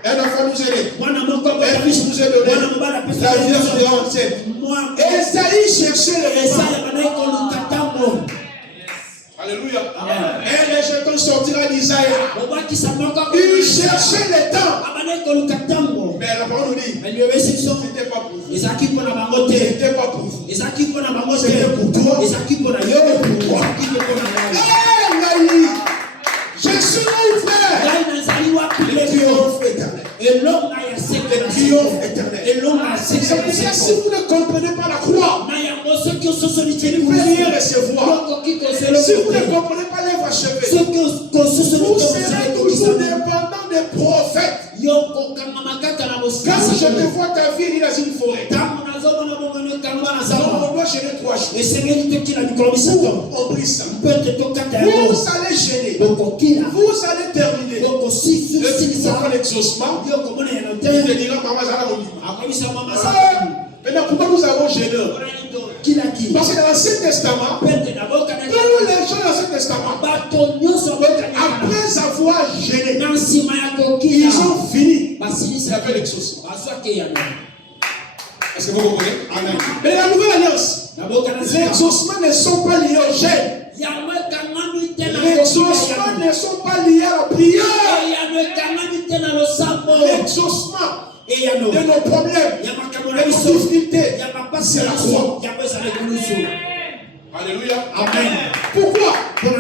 Un enfant nous aide. Un fils nous est donné. La vierge est entière. Esaïe cherchait le moment. Alléluia. Et les jetons sortira d'Isaïe. Il cherchait le temps. Mais la parole nous dit, c'était pas pour vous. C'était pas pour vous. C'était pour toi. Pour toi. Je suis là, frère. Le triomphe éternel. Le triomphe éternel. C'est pour ça, si vous ne comprenez pas la croix, vous ne pouvez rien recevoir. Si vous ne comprenez pas l'œuvre achevée, vous serez toujours dépendant des prophètes. Quand je te vois ta vie dans une forêt, on doit gêner 3 jours. On brise ça. Vous allez gêner. Vous allez terminer. Le pouvoir l'exaucement. Il te dira, maman, maintenant, pourquoi nous avons gêné? Parce que dans l'Ancien Testament, tous les gens dans l'Ancien Testament, après avoir gêné, ils ont fini. C'est appelé l'exaucement. Est-ce que vous comprenez? Amen. Mais la nouvelle alliance, les exaucements ne sont pas liés au gêne. Les exaucements ne sont pas liés à la prière. L'exaucement de nos problèmes, de nos difficultés, c'est la croix. Alléluia. Amen. Pourquoi? La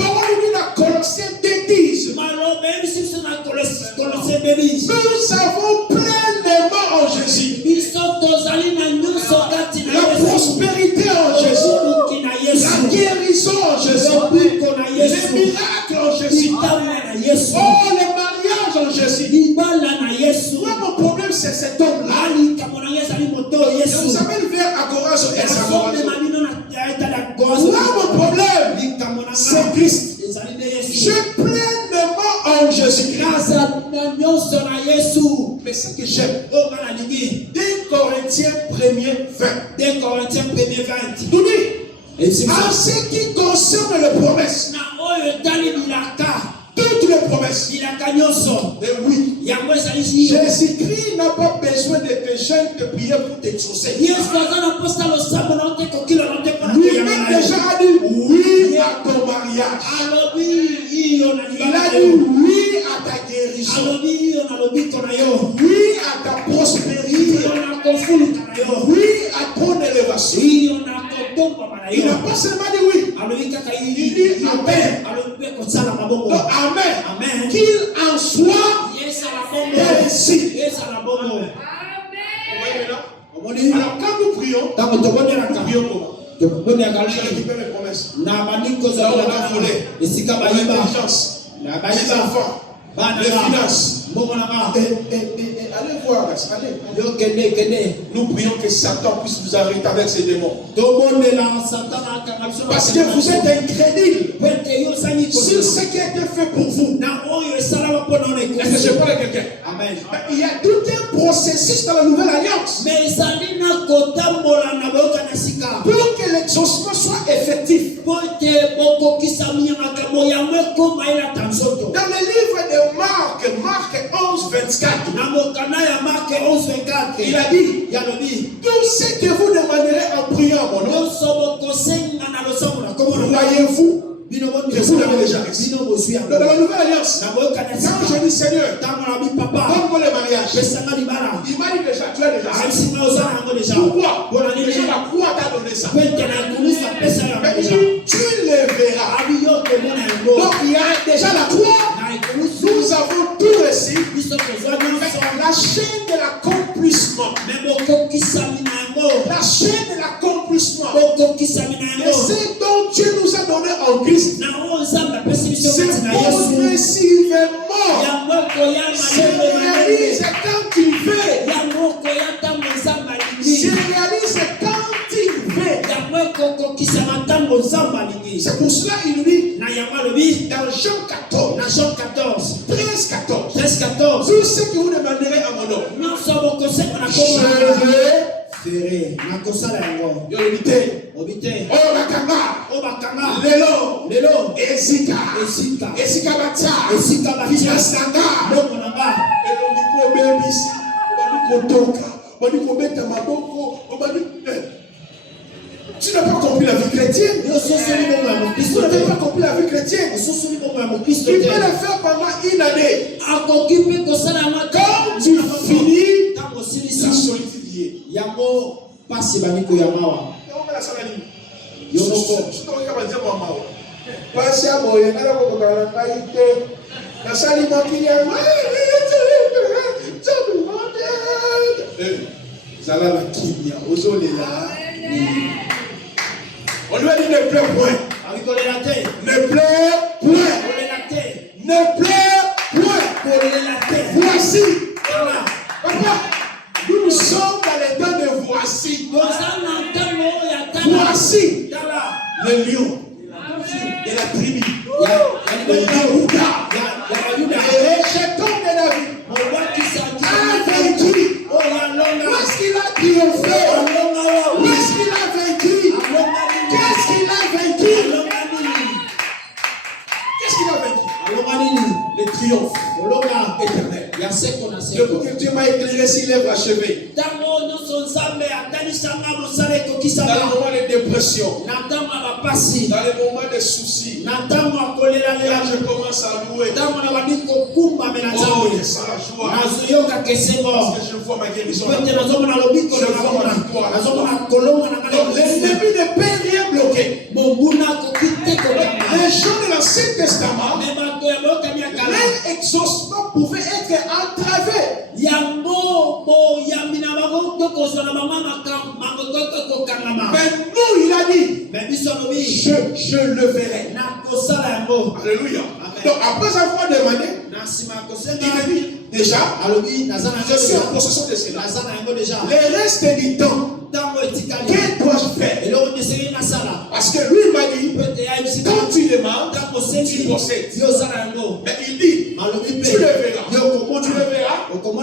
parole nous dit dans Colossiens 2:10. Nous avons pleinement en Jésus la prospérité en Jésus, la guérison en Jésus, les miracles en Jésus, oh, les mariages en Jésus. Moi, mon problème, c'est cet homme-là. Vous avez le verre Agora sur Instagram. Moi, mon problème, c'est Christ. Je pleinement en Jésus-Christ. Mais ce que j'aime, 2 Corinthiens 1er 20. Nous dit, en ce qui concerne les promesses, toutes les promesses. Mais oui, Jésus-Christ n'a pas besoin de tes jeunes de prier pour t'exaucer. Lui-même déjà a dit oui à ton mariage. Il a dit oui à ta guérison. Oui à ta prospérité. Oui à ton élévation. Il n'a pas seulement dit oui. Il dit Amen. Donc, Amen. Qu'il en soit ainsi. Alors quand nous prions comment? Je récupère mes promesses. Là on a volé. L'intelligence. Les enfants. les finances. Allez voir, allez. Nous prions que Satan puisse vous arrêter avec ses démons. Parce que vous êtes incrédule sur ce qui a été fait pour vous. Est-ce que je parle à quelqu'un? Amen. Il y a tout un processus dans la nouvelle alliance pour que l'exaucement soit effectif. Dans le livre de Marc 11, 24, il a dit, tout ce que vous demanderez en priant mon nom, croyez-vous que vous l'avez déjà reçu. Dans la nouvelle alliance, quand je dis Seigneur, donne-moi le mariage, il m'a dit déjà, tu as déjà ça. Pourquoi? Déjà la croix t'a donné ça. Mais tu le verras. Donc il y a déjà la croix. Nous avons tout reçu. La chaîne de l'accomplissement. La chaîne de l'accomplissement. Et c'est dont Dieu nous a donné en Christ. C'est progressivement. Se réalise quand il veut. Se réalise quand il veut. C'est pour cela qu'il nous dit dans Jean 14, 13-14, tout ce que vous demanderez à mon nom, je le ferai. Obakama, Lelo, Ezika Bata, Fiasanga, tu n'as pas compris la vie chrétienne. Tu n'as pas compris la vie chrétienne. Tu peux le faire pendant une année. Quand tu finis, la solitude Yamo pasi baniko yamawa. Yonoko. Pasi amo yengala ko kala kaite. Na sali makili ya. Zala la kimia ozolela. On lui a dit ne pleure point. Ne pleure point. Ne pleure point. Voici. Papa, nous sommes dans les temps de voici. Voici le lion de la tribu. Le Yahuda. Le jeton de David. A vaincu. Où est-ce qu'il a triomphé? Où est-ce qu'il a vaincu? Qu'est-ce qu'il a vaincu? Qu'est-ce qu'il a vaincu? Le triomphe éternel. Depuis que Dieu m'a éclairé s'il est achevé. Dans le moment de dépression, dans le moment de soucis, quand je commence à louer, oh, je sens la joie. Parce que je vois ma guérison. Je vois ma victoire. Donc l'ennemi ne peut rien bloquer. Les gens de l'Ancien Testament, leur exaucement pouvait être entravé. Mais nous, il a dit, je le verrai. Alléluia. Donc après avoir demandé, il a dit déjà, je suis en possession de cela. Le reste du temps, que dois-je faire? Parce que lui m'a dit, quand tu demandes, tu possèdes. Mais il dit, tu le verras.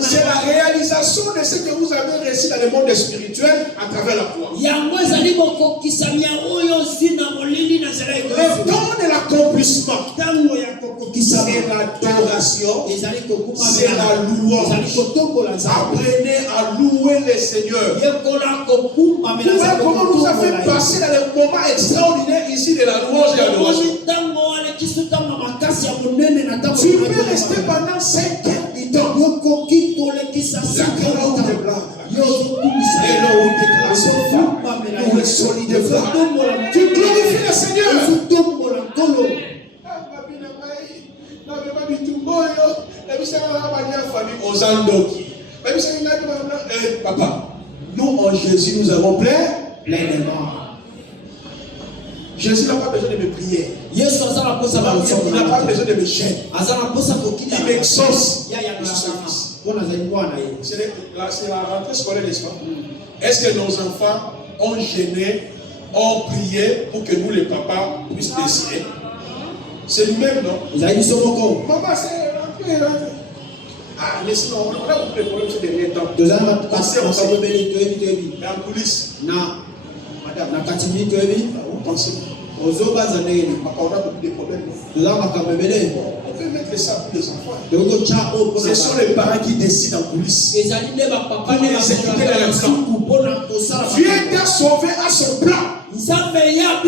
C'est la réalisation de ce que vous avez reçu dans le monde spirituel à travers la foi. Le temps de l'accomplissement, c'est l'adoration, c'est la louange. Apprenez à louer le Seigneur. Comment nous a fait passer dans les moments extraordinaires ici de la louange et de l'adoration. Tu peux rester pendant 5 heures du temps. La carotte de blanc. Nous est solide de blanc. Tu glorifies le Seigneur. Papa, nous en Jésus nous avons pleinement. Jésus n'a pas besoin de mes prières. Il n'a pas besoin de mes chaînes. Il m'exauce. C'est la rentrée scolaire, n'est-ce pas? Est-ce que nos enfants ont gêné, ont prié pour que nous, les papas, puissions décider? C'est lui-même, non? Papa, c'est rentré. Ah, mais sinon, on a beaucoup de problèmes sur les derniers temps. Mais en coulisses. Non. Madame, on pense. Papa, on a beaucoup de problèmes. On peut mettre ça pour les enfants. Ce sont les parents qui décident en coulisses. Pour les exécuter dans l'enfant. Dieu t'a sauvé à son plan. Tu n'as pas besoin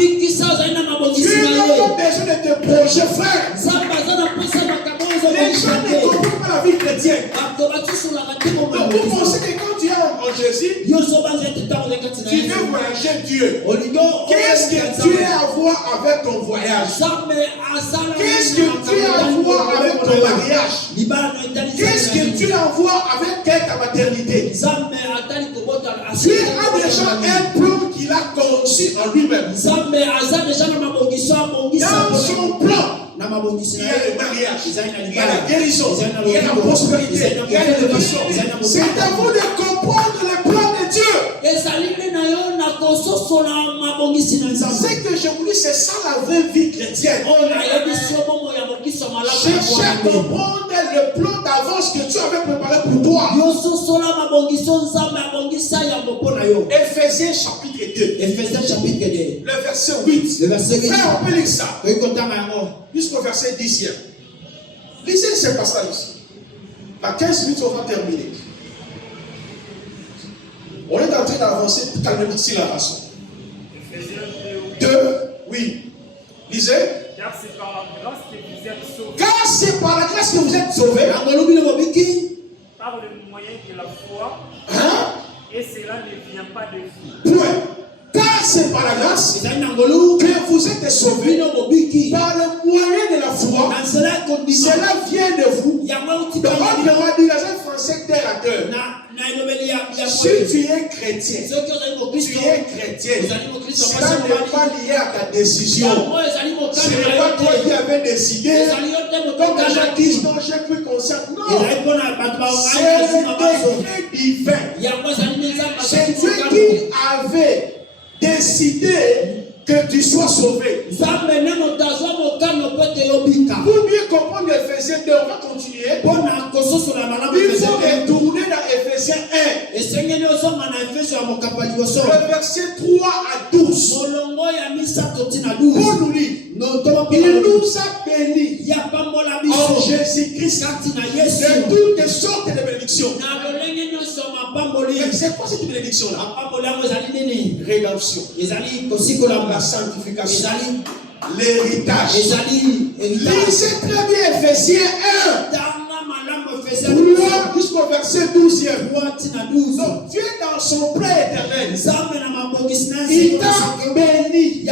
de tes projets, frère. Les gens ne comprennent pas la vie chrétienne. Donc vous pensez que quand tu es en Jésus, tu veux voyager Dieu. Qu'est-ce que tu as à voir avec ton voyage? Qu'est-ce que tu as à voir avec ton mariage? Qu'est-ce que tu as à voir avec ta maternité? Tu as déjà un plan qu'il a conçu en lui-même. Dans son plan, il y a le mariage, il y a la guérison, il y a la prospérité, il y a l'élévation. C'est à vous de comprendre le plan de Dieu. Ce que je vous dis, c'est ça la vraie vie chrétienne. Cherchez à comprendre le plan d'avance que Dieu avait préparé pour toi. Éphésiens chapitre 2. Le verset 8. Frère, on peut lire ça. Jusqu'au verset 10e. Lisez ce passage ici. À 15 minutes, on va terminer. On est en train d'avancer calmement sur la façon. 2, oui. Lisez. Car c'est par la grâce que vous êtes sauvés. Car c'est par la grâce que vous êtes sauvés. Par le moyen de la foi. Et cela ne vient pas de vous. Point. Car c'est par la grâce que vous êtes sauvés par le moyen de la foi. Cela vient de vous. Donc on peut dire dans un français terre à terre. Si tu es chrétien, cela n'est pas lié à ta décision. Ce n'est pas toi qui avais décidé. Comme les gens disent, non, j'ai pris conscience. Non, c'est le décret divin. C'est Dieu qui avait décidé que tu sois sauvé. Pour mieux comprendre Éphésiens 2, on va continuer. Il faut retourner dans Éphésiens 1. Le verset 3 à 12. Pour nous dire, il nous a bénis en Jésus-Christ de toutes sortes de bénédictions. Mais c'est quoi cette bénédiction-là? Rédemption, la sanctification, l'héritage. Lisez très bien Éphésiens 1. 3 jusqu'au verset 12e. Donc Dieu dans son plan éternel, il t'a béni. Être béni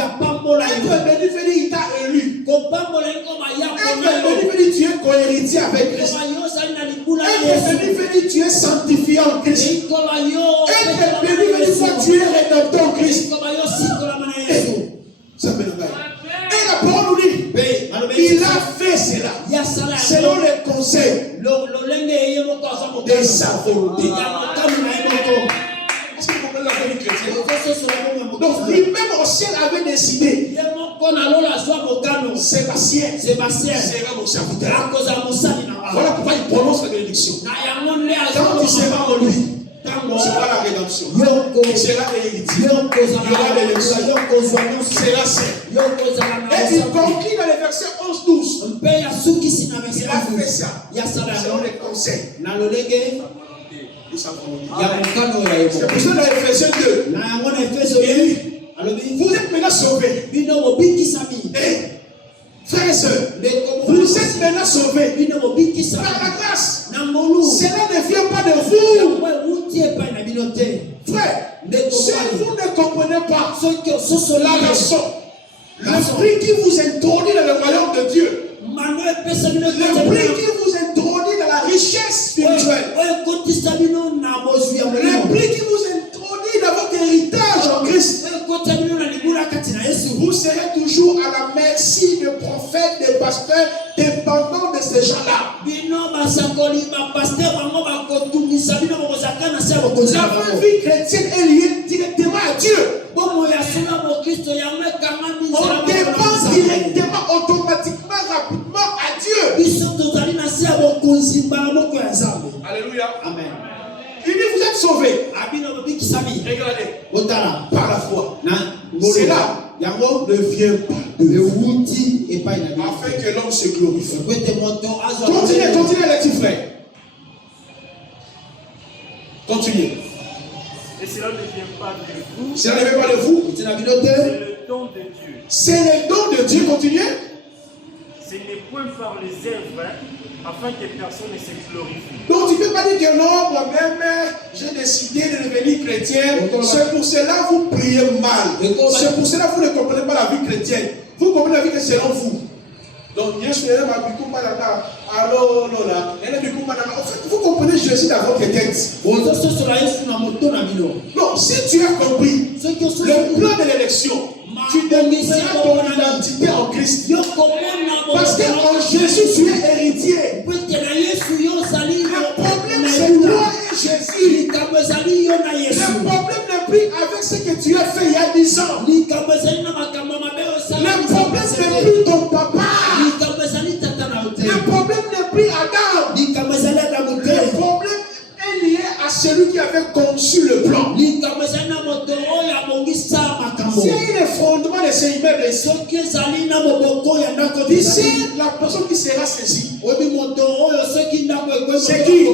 veut dire il t'a élu. Être béni veut dire tu es co-héritier avec Christ. Être béni veut dire tu es sanctifié en Christ. Être béni veut dire tu es rédempté en Christ. Et la parole nous dit, il a fait cela selon les conseils de sa volonté. Est-ce que vous comprenez la vie chrétienne? Donc lui-même au ciel avait décidé, Sébastien sera mon serviteur. Voilà pourquoi il prononce la bénédiction. Quand tu seras en lui, tu auras la rédemption. Tu seras héritier. Il y aura l'élection. Tu seras saint. Et il conclut dans les versets 11-12. Il a fait ça selon les conseils de sa volonté. C'est pour ça dans Éphésiens 2. Vous êtes maintenant sauvés. Frères et sœurs, vous êtes maintenant sauvés par la grâce. Cela ne vient pas de vous. Frère, si vous ne comprenez pas la leçon, le prix qui vous introduit dans le royaume de Dieu, le prix qui vous introduit dans la richesse spirituelle, le prix qui vous introduit dans votre héritage en Christ, vous serez serez toujours à la merci des prophètes, des pasteurs, dépendant de ces gens-là. La vraie vie chrétienne est liée directement à Dieu. On dépend directement, automatiquement, rapidement à Dieu. Alléluia. Amen. Il dit vous êtes sauvés. Regardez. Par la foi. Cela ne vient pas de vous. Afin que l'homme se glorifie. Continuez les petits frères. Continuez. Et cela ne vient pas de vous. Cela ne vient pas de vous. C'est le don de Dieu. C'est le don de Dieu. Continuez. Ce n'est point par les œuvres afin que personne ne se glorifie. Donc tu ne peux pas dire que non, moi-même, j'ai décidé de devenir chrétien. C'est pour cela que vous priez mal. C'est pour cela que vous ne comprenez pas la vie chrétienne. Vous comprenez la vie que c'est selon vous. Donc, en fait, vous comprenez Jésus dans votre tête. Non, si tu as compris le plan de l'élection, tu démontreras ton identité en Christ. Parce qu'en Jésus, tu es héritier. Le problème, c'est toi et Jésus. Le problème n'est plus avec ce que tu as fait il y a 10 ans. Le problème n'est plus ton papa. Le problème n'est plus Adam. Le problème est lié à celui qui avait conçu le plan. S'il y a le fondement de ces immeubles ici, la personne qui sera saisie, c'est qui?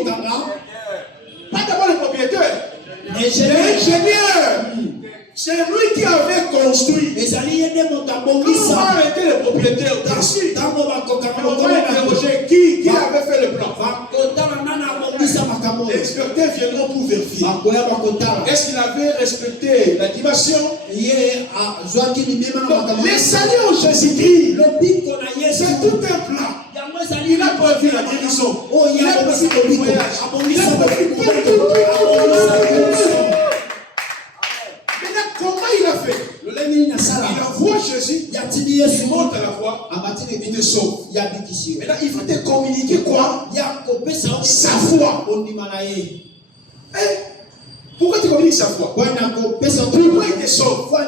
Pas d'abord le propriétaire, l'ingénieur. C'est lui qui avait construit. Comment on va arrêter le propriétaire? On va interroger qui avait fait le plan. Les experts viendront pour vérifier. Est-ce qu'il avait respecté la dimension? Les saluts en Jésus-Christ, c'est tout un plan. Il a prévu la guérison. Il a prévu le voyage. Il a prévu tout. Comment il a fait? Il envoie Jésus, il monte à la croix, il te sauve. Maintenant, il faut te communiquer quoi? Sa foi. Pourquoi tu communiques sa foi? Pourquoi il te sauve? Pour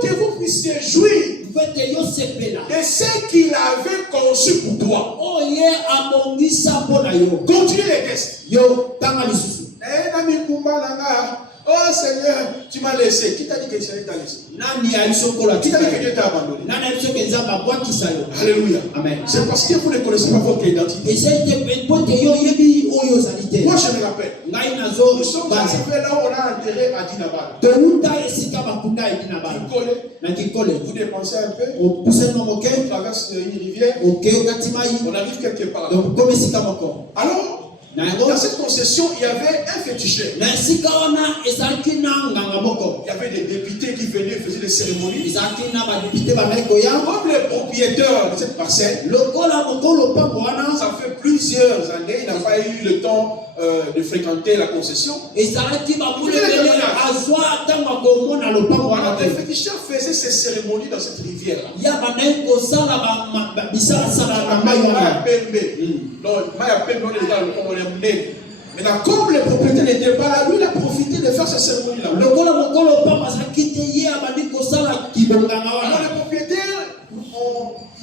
que vous puissiez jouir de ce qu'il avait conçu pour toi. Continuez les tests. Oh Seigneur, tu m'as laissé. Qui t'a dit que Dieu t'a laissé? Qui t'a dit que Dieu t'a abandonné? Alléluia. Amen. C'est parce que vous ne connaissez pas votre identité. Moi je me rappelle. Nous sommes arrivés là où on a enterré Adinabal. Vous dépensez un peu. On traverse une rivière. On arrive quelque part. Alors, dans cette concession, il y avait un féticheur. Il y avait des députés qui venaient faire des cérémonies. Comme les propriétaires de cette parcelle, ça fait plusieurs années, il n'a pas eu le temps de fréquenter la concession. Les féticheurs faisaient ces cérémonies dans cette rivière-là. Maintenant, comme les propriétaires n'étaient pas là, lui il a profité de faire ces cérémonies-là. Alors les propriétaires,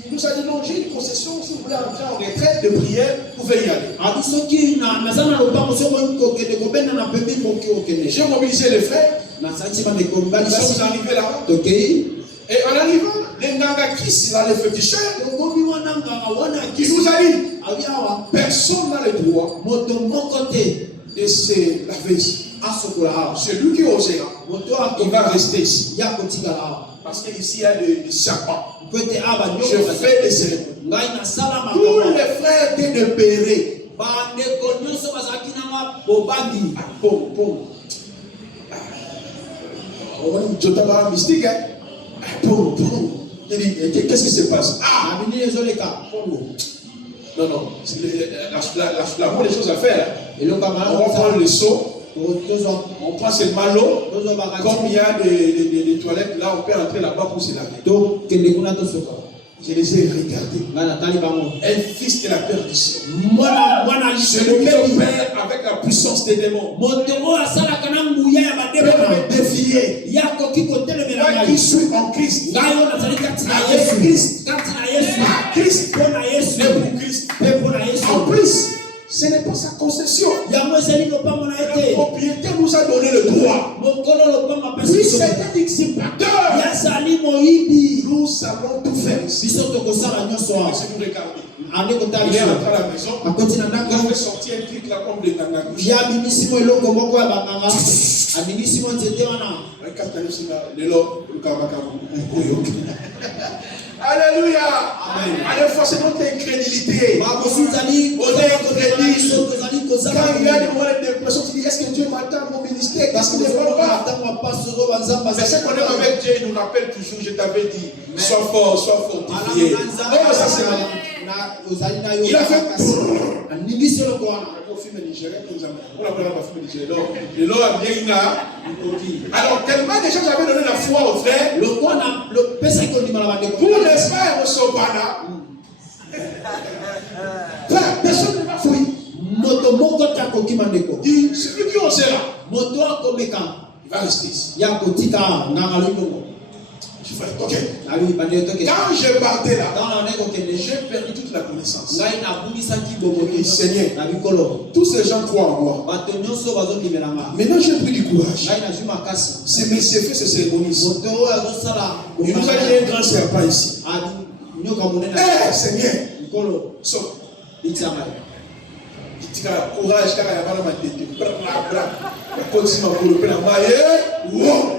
il nous a dit non, j'ai une concession, si vous voulez entrer en retraite de prière, vous pouvez y aller. J'ai mobilisé les frères, nous sommes arrivés là. Et en arrivant, les Nangakis, là, les féticheurs, il nous a dit personne n'a le droit de se laver ici. Celui qui osera, il va rester ici. Parce qu'ici, il y a des serpents. Je fais des cérémonies. Tous les frères étaient de Péré. Je t'avais mystique, hein? Qu'est-ce qui se passe? Non, la bonne des choses à faire. On va prendre le seau. On prend seulement l'eau. Comme il y a des toilettes, là on peut entrer là-bas pour se laver. Je les ai regardés. Un fils de la perdition. Celui qui opère avec la puissance des démons. Peut me défier. Moi qui suis en Christ. Avec Christ. Christ. N'est pour Christ. En plus, ce n'est pas sa concession. Le propriétaire nous a donné le droit. Puis c'est un dissipateur. Nous savons tout faire ici. Si vous regardez, il est rentré à la maison. Il a fait sortir un truc là comme des tanagouches. Alléluia. Allez, forcez notre incrédulité. On est incrédule. Quand il y a des moments de dépression, tu dis, est-ce que Dieu m'attend mon ministère? Qu'est-ce qu'il ne fait pas? Mais ce qu'on est avec Dieu, il nous rappelle toujours, je t'avais dit, sois fort, sois fortifié. Oh, ça c'est là. Il a fait alors, tellement déjà j'avais donné la foi au frère. Pour les frères au Sobana, personne ne va fouiller. Celui qui osera, il va rester ici. Ok. Quand je partais là, j'ai perdu toute la connaissance. Seigneur, tous ces gens croient en moi. Maintenant, j'ai pris du courage. C'est mes fait ce cérémonie. Il nous a dit un grand serpent ici. Eh, Seigneur, sauf. Courage, car il y a pas de tête. Continue à couper la maille. Wow!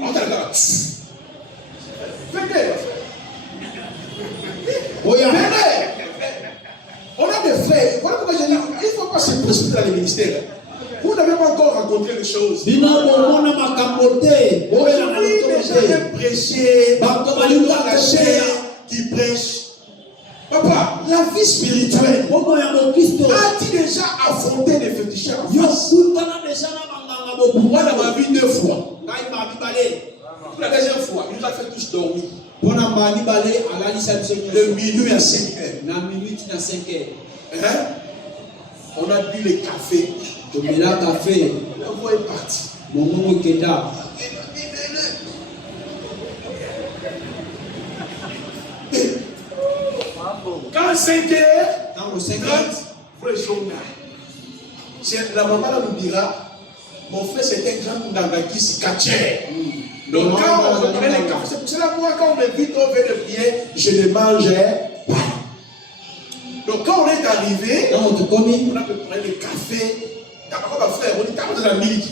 On a des frères. Voilà pourquoi je dis, il ne faut pas se précipiter dans les ministères. Vous n'avez pas encore rencontré les choses. Oui, déjà j'ai prêché. La chair qui prêche. Papa, la vie spirituelle. As-tu déjà affronté des féticheurs? Moi, dans ma vie, 2 fois. La deuxième fois, il nous a fait tous dormir. De minuit à 5 heures. On a bu le café. La voix est partie. Quand 5 heures, la maman nous dira, mon frère c'est un grand Ndangakis Kaché. Donc quand on prenait les cafés, c'est pour cela moi quand on m'invite au verre de prière, je ne mangeais pas. Donc quand on est arrivé, on a pu prendre le café. D'abord ma frère, on est dans la mille.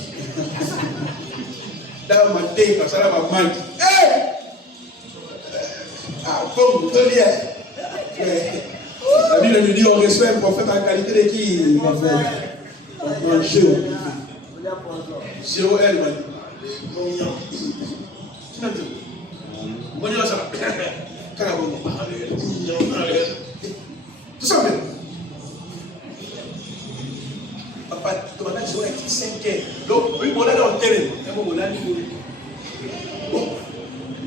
Dans ma tête, ça là ma main. Ah, comme vous voulez. La Bible nous dit on reçoit un prophète en qualité de qui? On manger. C'est au elle, m'a dit. Tout ça même. Papa, tu m'as dit 5 heures. Donc, oui, on est dans le terrain. Bon.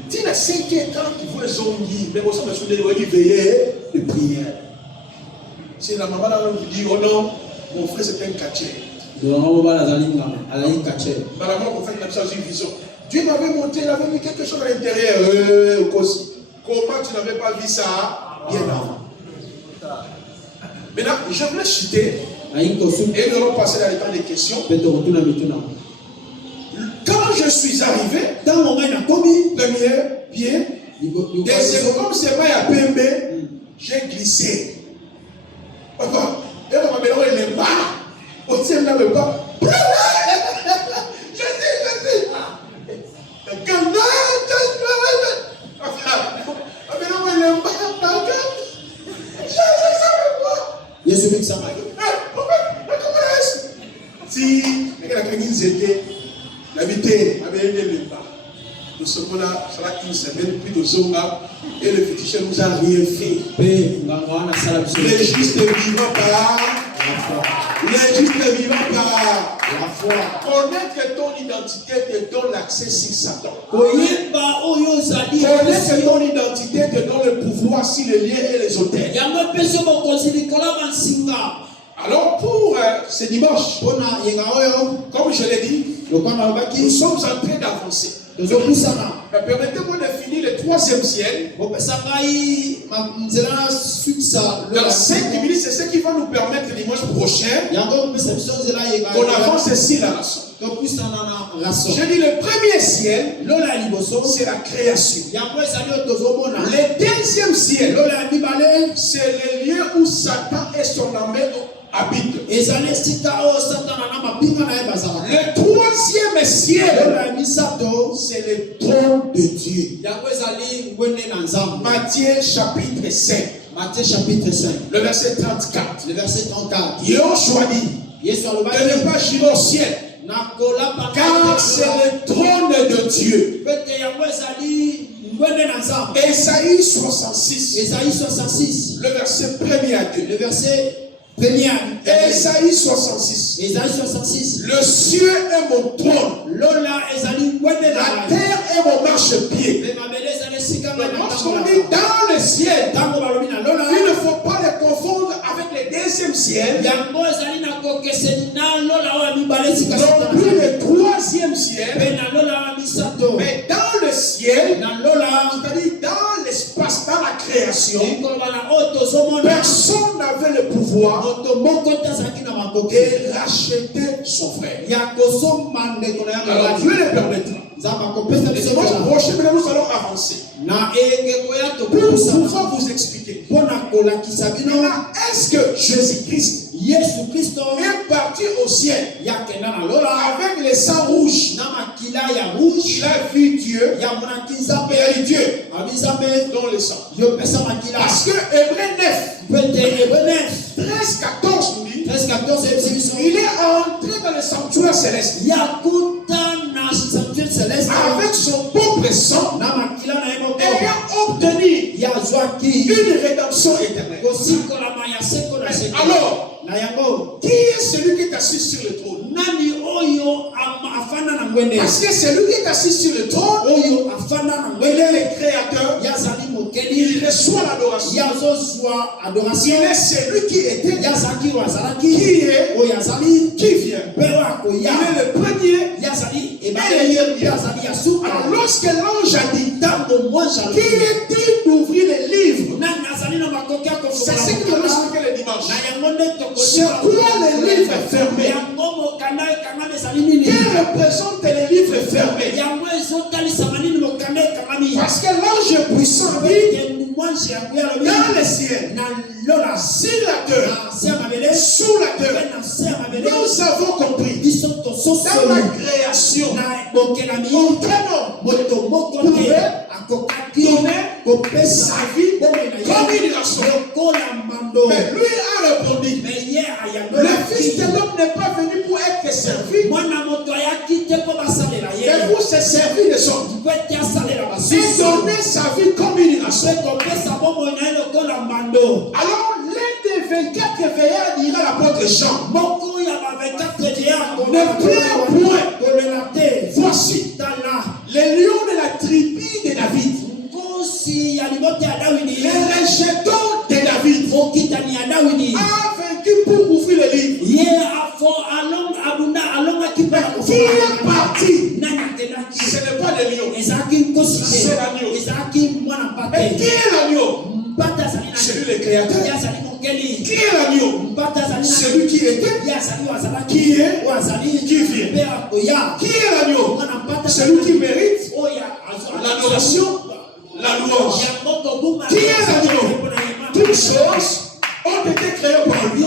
Tu as 5 heures quand tu vois un zombie, mais on s'en va soulever, il veiller de prière. Si la maman vous dit, oh non, mon frère c'est un catcher. Maman, on fait comme ça, j'ai une vision. Dieu m'avait monté, il avait mis quelque chose à l'intérieur. Comment tu n'avais pas vu ça bien avant? Maintenant, je voulais chuter. Et nous allons passer dans les temps des questions. Quand je suis arrivé, dans mon premier pied, deuxième, comme c'est moi à PMB, j'ai glissé. Papa, et on m'a mélange les bas. On tient là le bas. Je dis. Si l'habité avait aidé le bas, nous sommes là, ça va une semaine, plus de Zonga, et le féticheur nous a rien fait. Les justes vivants par Le juste vivant par la foi. Connaître ton identité te donne l'accès sur Satan. Connaître ton identité te donne le pouvoir sur les liens et les hôtels. Alors pour ce dimanche, comme je l'ai dit, nous sommes en train d'avancer. Permettez-moi de finir le 3e ciel. Dans 5 minutes, c'est ce qui va nous permettre dimanche prochain qu'on avance ici la raison. Je dis le premier ciel, c'est la création. Le 2e ciel, c'est le lieu où Satan et son armée habitent. Le 3e ciel, c'est le trône de Dieu. Matthieu chapitre 5. Le verset 34. Ils ont choisi de ne pas jurer au ciel, car c'est le trône de Dieu. Ésaïe 66. Le verset 1er à 2. Ésaïe 66. Le ciel est mon trône. La terre est mon marchepied. Lorsqu'on dit dans le ciel, il ne faut pas le confondre avec le 2e ciel. Non plus le 3e ciel. Mais dans le ciel, c'est-à-dire dans l'espace, dans la création, personne n'avait le pouvoir de racheter son frère. Alors Dieu le permettra. Nous allons avancer. Pour pouvoir vous expliquer. Est-ce que Jésus-Christ est parti au ciel avec les sangs rouges? Il a vu Dieu. Il a dit Dieu dans le sang. Parce que Hébreux 9, 13-14 nous dit, il est entré dans le sanctuaire céleste avec son propre sang, ayant obtenu une rédemption éternelle. Alors, qui est celui qui est assis sur le trône? Parce que celui qui est assis sur le trône, il est le créateur, il reçoit l'adoration. Il est celui qui était, qui est, qui vient. Il est le premier et le dernier. Alors lorsque l'ange a dit qui est digne d'ouvrir les livres, c'est ce que nous expliquons le dimanche. Sur quoi les livres fermés? Qui représente les livres fermés? Parce que l'ange puissant dit dans le ciel, sur la terre, sous la terre, nous avons compris dans la création aucun homme pouvait donner sa vie comme une raison. Mais lui a répondu, le Fils de l'homme n'est pas venu pour être servi, mais pour se servir des hommes et donner sa vie comme une raison. Alors l'un des 24 veillards dira à l'apôtre Jean, ne pleure point, voici les lions de la tribu de David, les rejetons de David, a vaincu pour ouvrir le livre. Qui est parti? Ce n'est pas le lion, c'est l'agneau. Et qui est l'agneau? Celui le créateur. Qui est l'agneau? Celui qui était, qui est, qui vient. Qui est l'agneau? Celui qui mérite l'adoration, la louange. Qui est l'agneau? Toutes choses ont été créées par lui.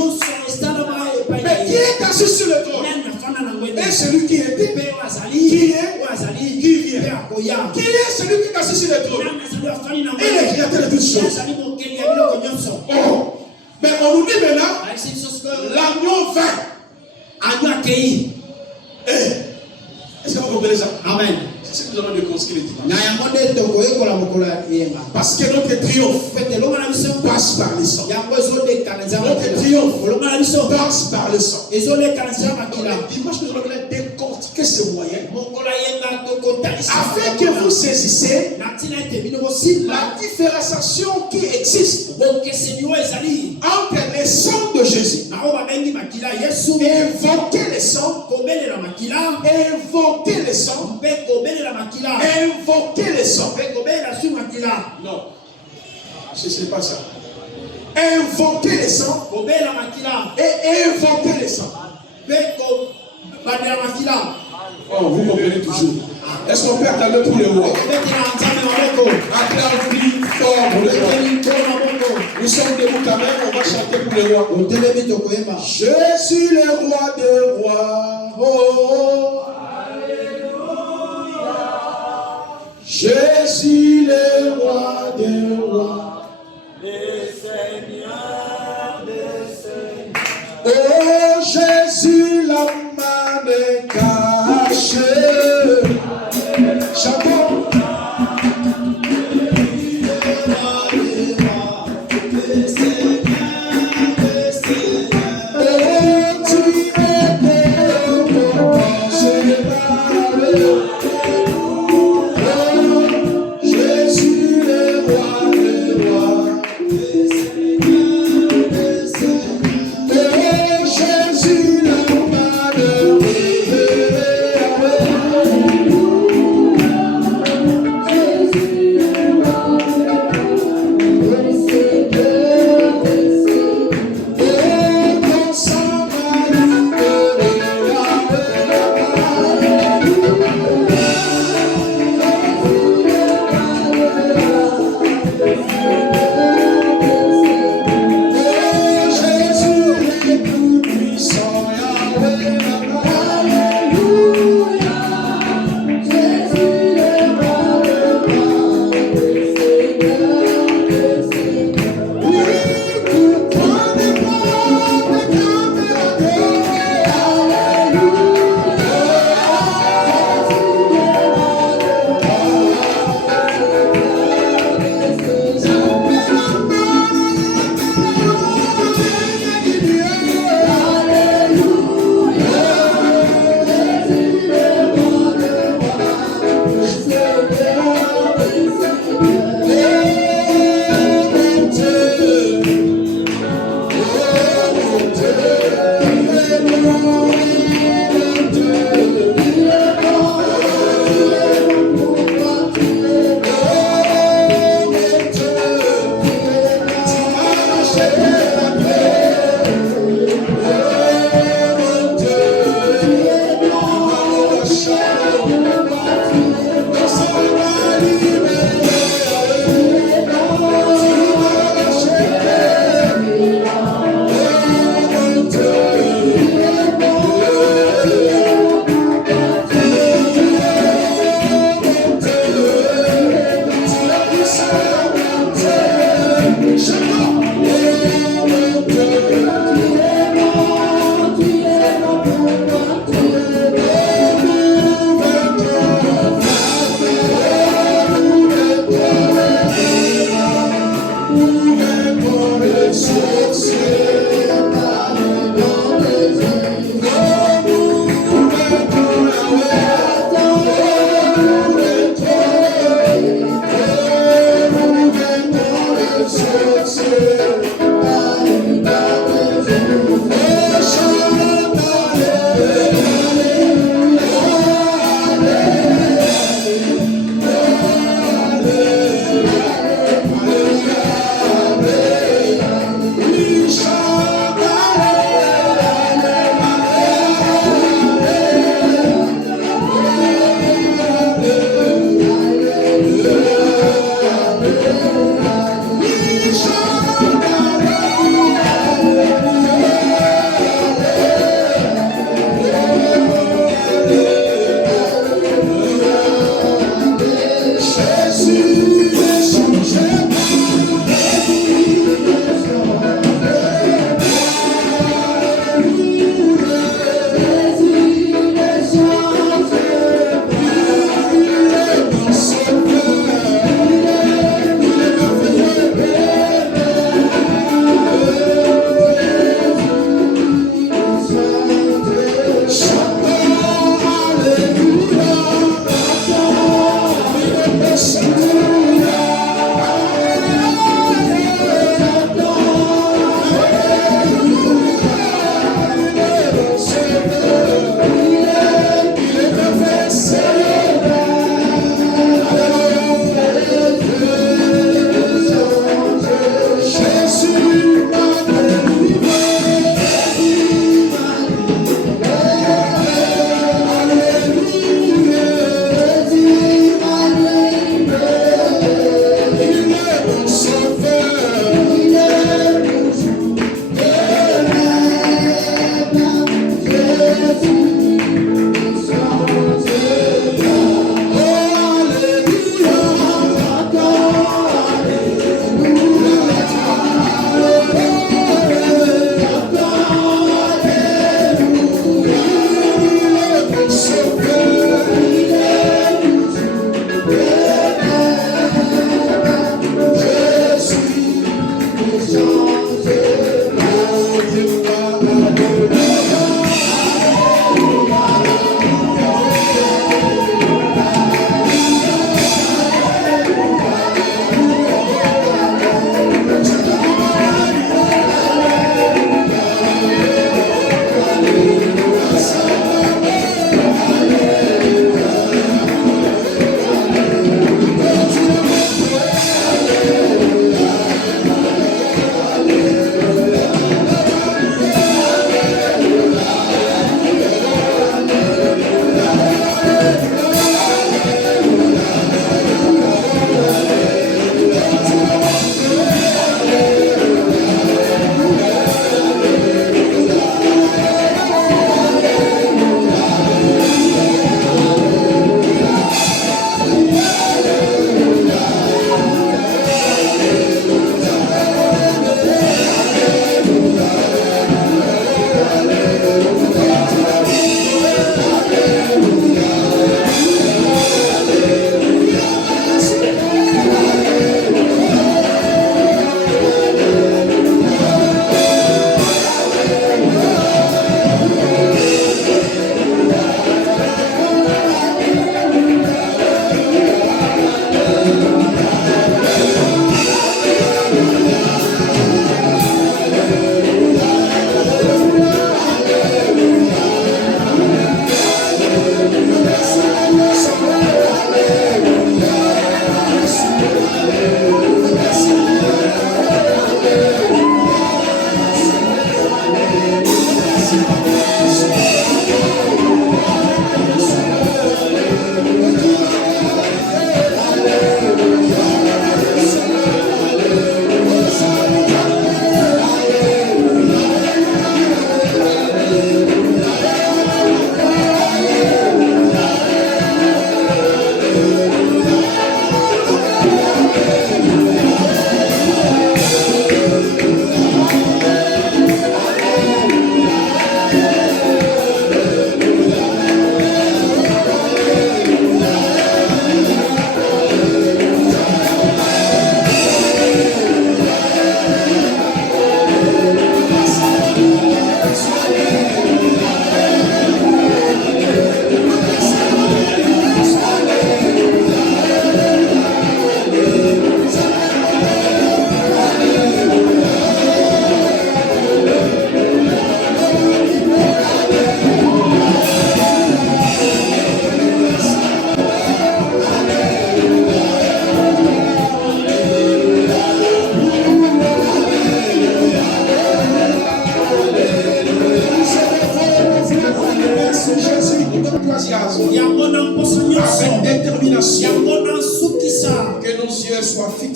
Mais qui est assis sur le trône? Et celui qui était, qui est, qui vient. Qui est celui qui est assis sur le trône? Et le créateur de toutes choses. Oh. Mais on nous dit maintenant, l'agneau vint. Est-ce que vous comprenez ça? Amen. C'est ce que nous avons de construire les dimanches. Parce que notre triomphe passe par les sangs. Notre triomphe passe par le sang. Et donc le dimanche, nous allons décortiquer ce moyen afin que vous saisissez la différenciation qui existe entre les sangs de Jésus. Invoquer les sangs, invoquer les sangs, invoquer les sangs. Non, ce n'est pas ça. Invoquer les sangs et invoquer les sangs. Oh, vous comprenez toujours. Est-ce qu'on peut attendre pour le roi? Acclame plus fort pour le roi. Nous sommes debout quand même, on va chanter pour le roi. Je suis le roi des rois. Oh, alléluia. Je suis le roi des rois. Les seigneurs des seigneurs. Oh Jésus, la main cachée. Chantons. Oh, tu es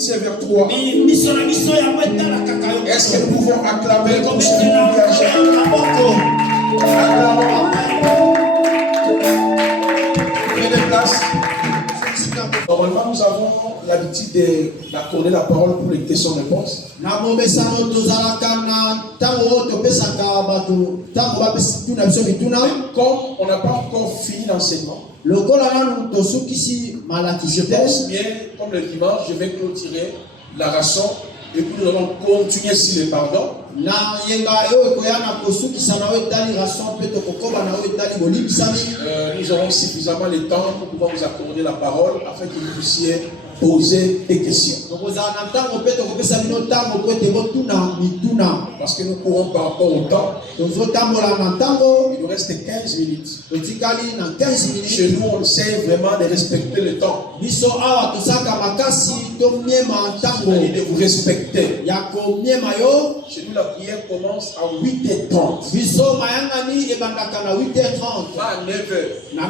tient vers toi. Est-ce que nous pouvons acclamer pour ce qui nous Prenez place. Normalement, nous avons l'habitude d'accorder la parole pour les questions-réponses. Comme on n'a pas encore fini l'enseignement, je pense bien, comme le dimanche, je vais clôturer la rançon et puis nous allons continuer sur le pardon. Nous aurons suffisamment de temps pour pouvoir vous accorder la parole afin que vous puissiez poser des questions. Parce que nous courons par rapport au temps. Il nous reste 15 minutes. Chez nous, on sait vraiment de respecter le temps. C'est-à-dire de vous respecter. Chez nous, la prière commence à 8h30. Pas à 9h. Donc,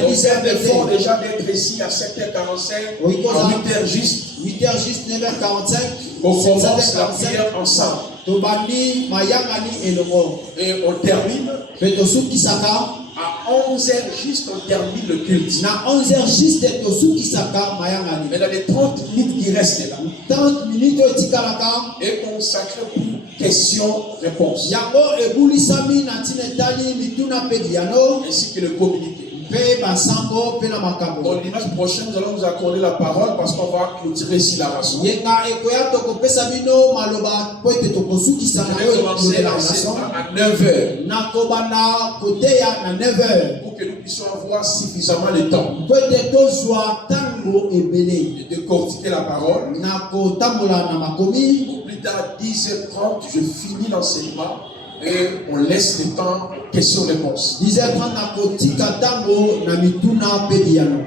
nous devons déjà d'être ici à 7h45. 8h juste. 9h45. On commence la prière ensemble. Et on termine. À 11h juste, on termine le culte. Mais dans les 30 minutes qui restent là, est consacré pour questions-réponses. Ainsi que le communiqué. Donc dimanche prochain, nous allons nous accorder la parole parce qu'on va clôturer ici la rançon. Je vais commencer l'enseignement à 9h. Pour que nous puissions avoir suffisamment de temps de décortiquer la parole. Au plus tard, 10h30, je finis l'enseignement. Et on laisse le temps question-réponse. 10h30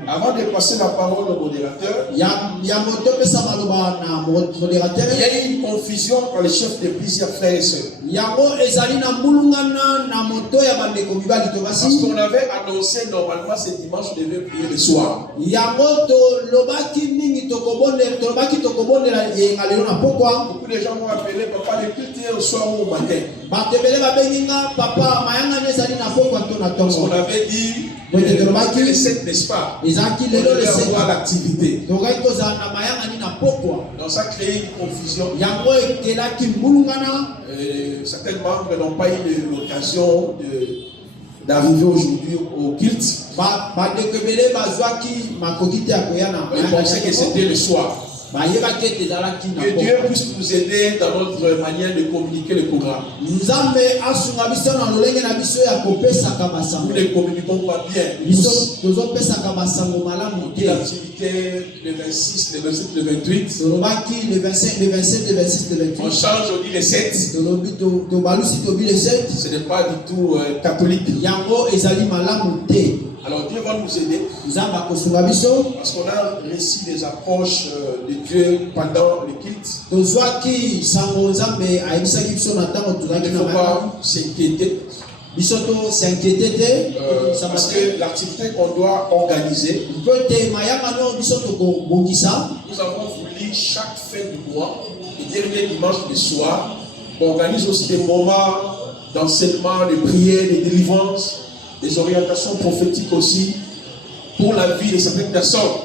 Avant de passer la parole au modérateur, il y a eu une confusion par les chefs de plusieurs frères et sœurs. Parce qu'on avait annoncé normalement ce dimanche on devait prier le soir. Beaucoup de gens m'ont appelé, papa, le culte est au soir ou au matin. Parce qu'on avait dit le 7, n'est-ce pas? On devait avoir l'activité. Donc ça crée une confusion. Certains membres n'ont pas eu l'occasion d'arriver aujourd'hui au culte. Ils pensaient que c'était le soir. Que Dieu puisse nous aider dans notre manière de communiquer le programme. Nous ne communiquons pas bien. L'activité le 26, le 27, le 28. On change aujourd'hui le 7. Ce n'est pas du tout catholique. Alors Dieu va nous aider. Parce qu'on a reçu des approches de Dieu pendant le culte. Il ne faut pas s'inquiéter. Parce que l'activité qu'on doit organiser, nous avons voulu chaque fin du mois, le dernier dimanche du soir, on organise aussi des moments d'enseignement, de prière, de délivrance, des orientations prophétiques aussi pour la vie de certaines personnes.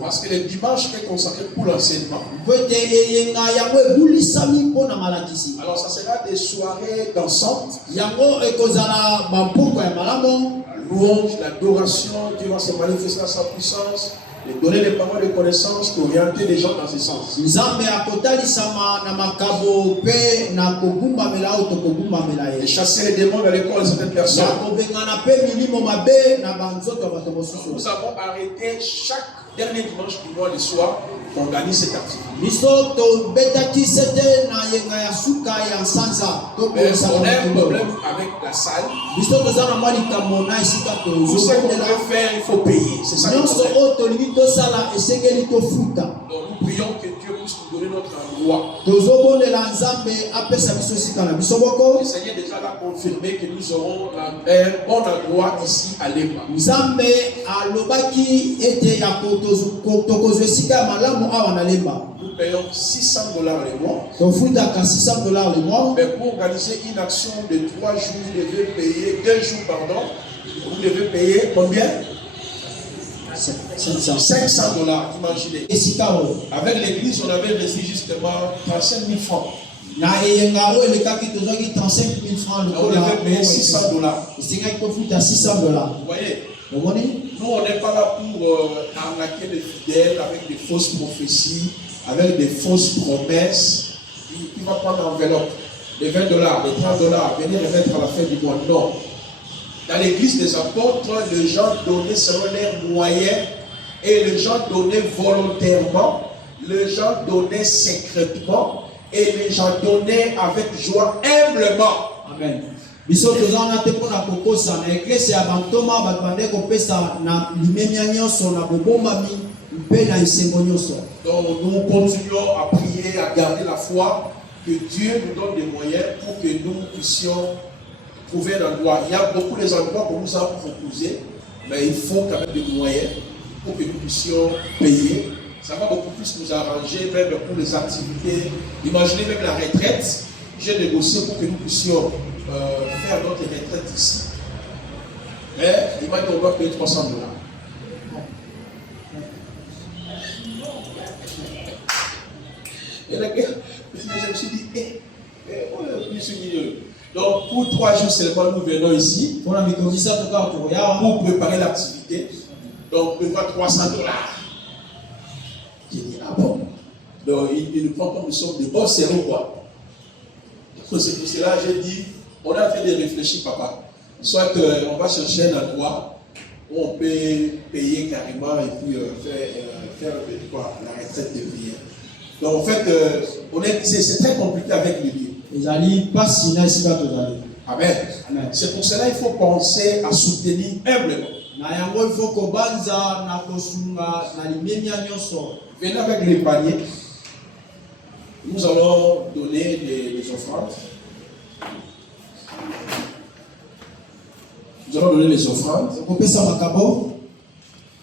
Parce que le dimanche est consacré pour l'enseignement. Alors ça sera des soirées dansantes. La louange, l'adoration, Dieu va se manifester à sa puissance. Et donner des paroles de connaissance pour orienter les gens dans ce sens. Et chasser les démons dans les corps de certaines personnes. Nous avons arrêté chaque dernier dimanche du mois le soir pour organiser cette activité. Mais on a un problème avec la salle. Tout ce qu'on veut faire, il faut payer. C'est ça le problème. Donc nous prions que Dieu puisse nous donner notre endroit. Le Seigneur déjà l'a confirmé que nous aurons un bon endroit ici à Lemba. Nous payons $600 le mois. Mais pour organiser une action de 3 jours, vous devez payer 2 jours, pardon. Vous devez payer combien? $500, imaginez. Avec l'église, on avait reçu justement 35 000 francs. On devait payer $600. Vous voyez? Nous, on n'est pas là pour arnaquer les fidèles avec des fausses prophéties, avec des fausses promesses. Il va prendre l'enveloppe, les $20, les $30, venir les mettre à la fin du mois. Non. Dans l'église des apôtres, les gens donnaient selon leurs moyens et les gens donnaient volontairement, les gens donnaient secrètement et les gens donnaient avec joie, humblement. Amen. Donc nous continuons à prier, à garder la foi, que Dieu nous donne des moyens pour que nous puissions trouver un endroit. Il y a beaucoup d'endroits qu'on nous a proposés, mais il faut quand même des moyens pour que nous puissions payer. Ça va beaucoup plus nous arranger, même pour les activités. Imaginez même la retraite. J'ai négocié pour que nous puissions faire notre retraite ici. Mais il m'a dit qu'on doit payer $300. Et là, je me suis dit, donc pour 3 jours seulement, nous venons ici pour préparer l'activité. Donc, on va $300. J'ai dit, ah bon? Donc, il nous prend comme nous sommes des bons cerveaux, quoi. C'est pour cela que j'ai dit, on a fait des réfléchis, papa. Soit on va chercher un endroit où on peut payer carrément et puis faire quoi, la retraite de prière. Donc, en fait, c'est très compliqué avec les lieux. Amen. C'est pour cela qu'il faut penser à soutenir humblement. Venez avec les paniers. Nous allons donner des offrandes. Nous allons donner les offrandes.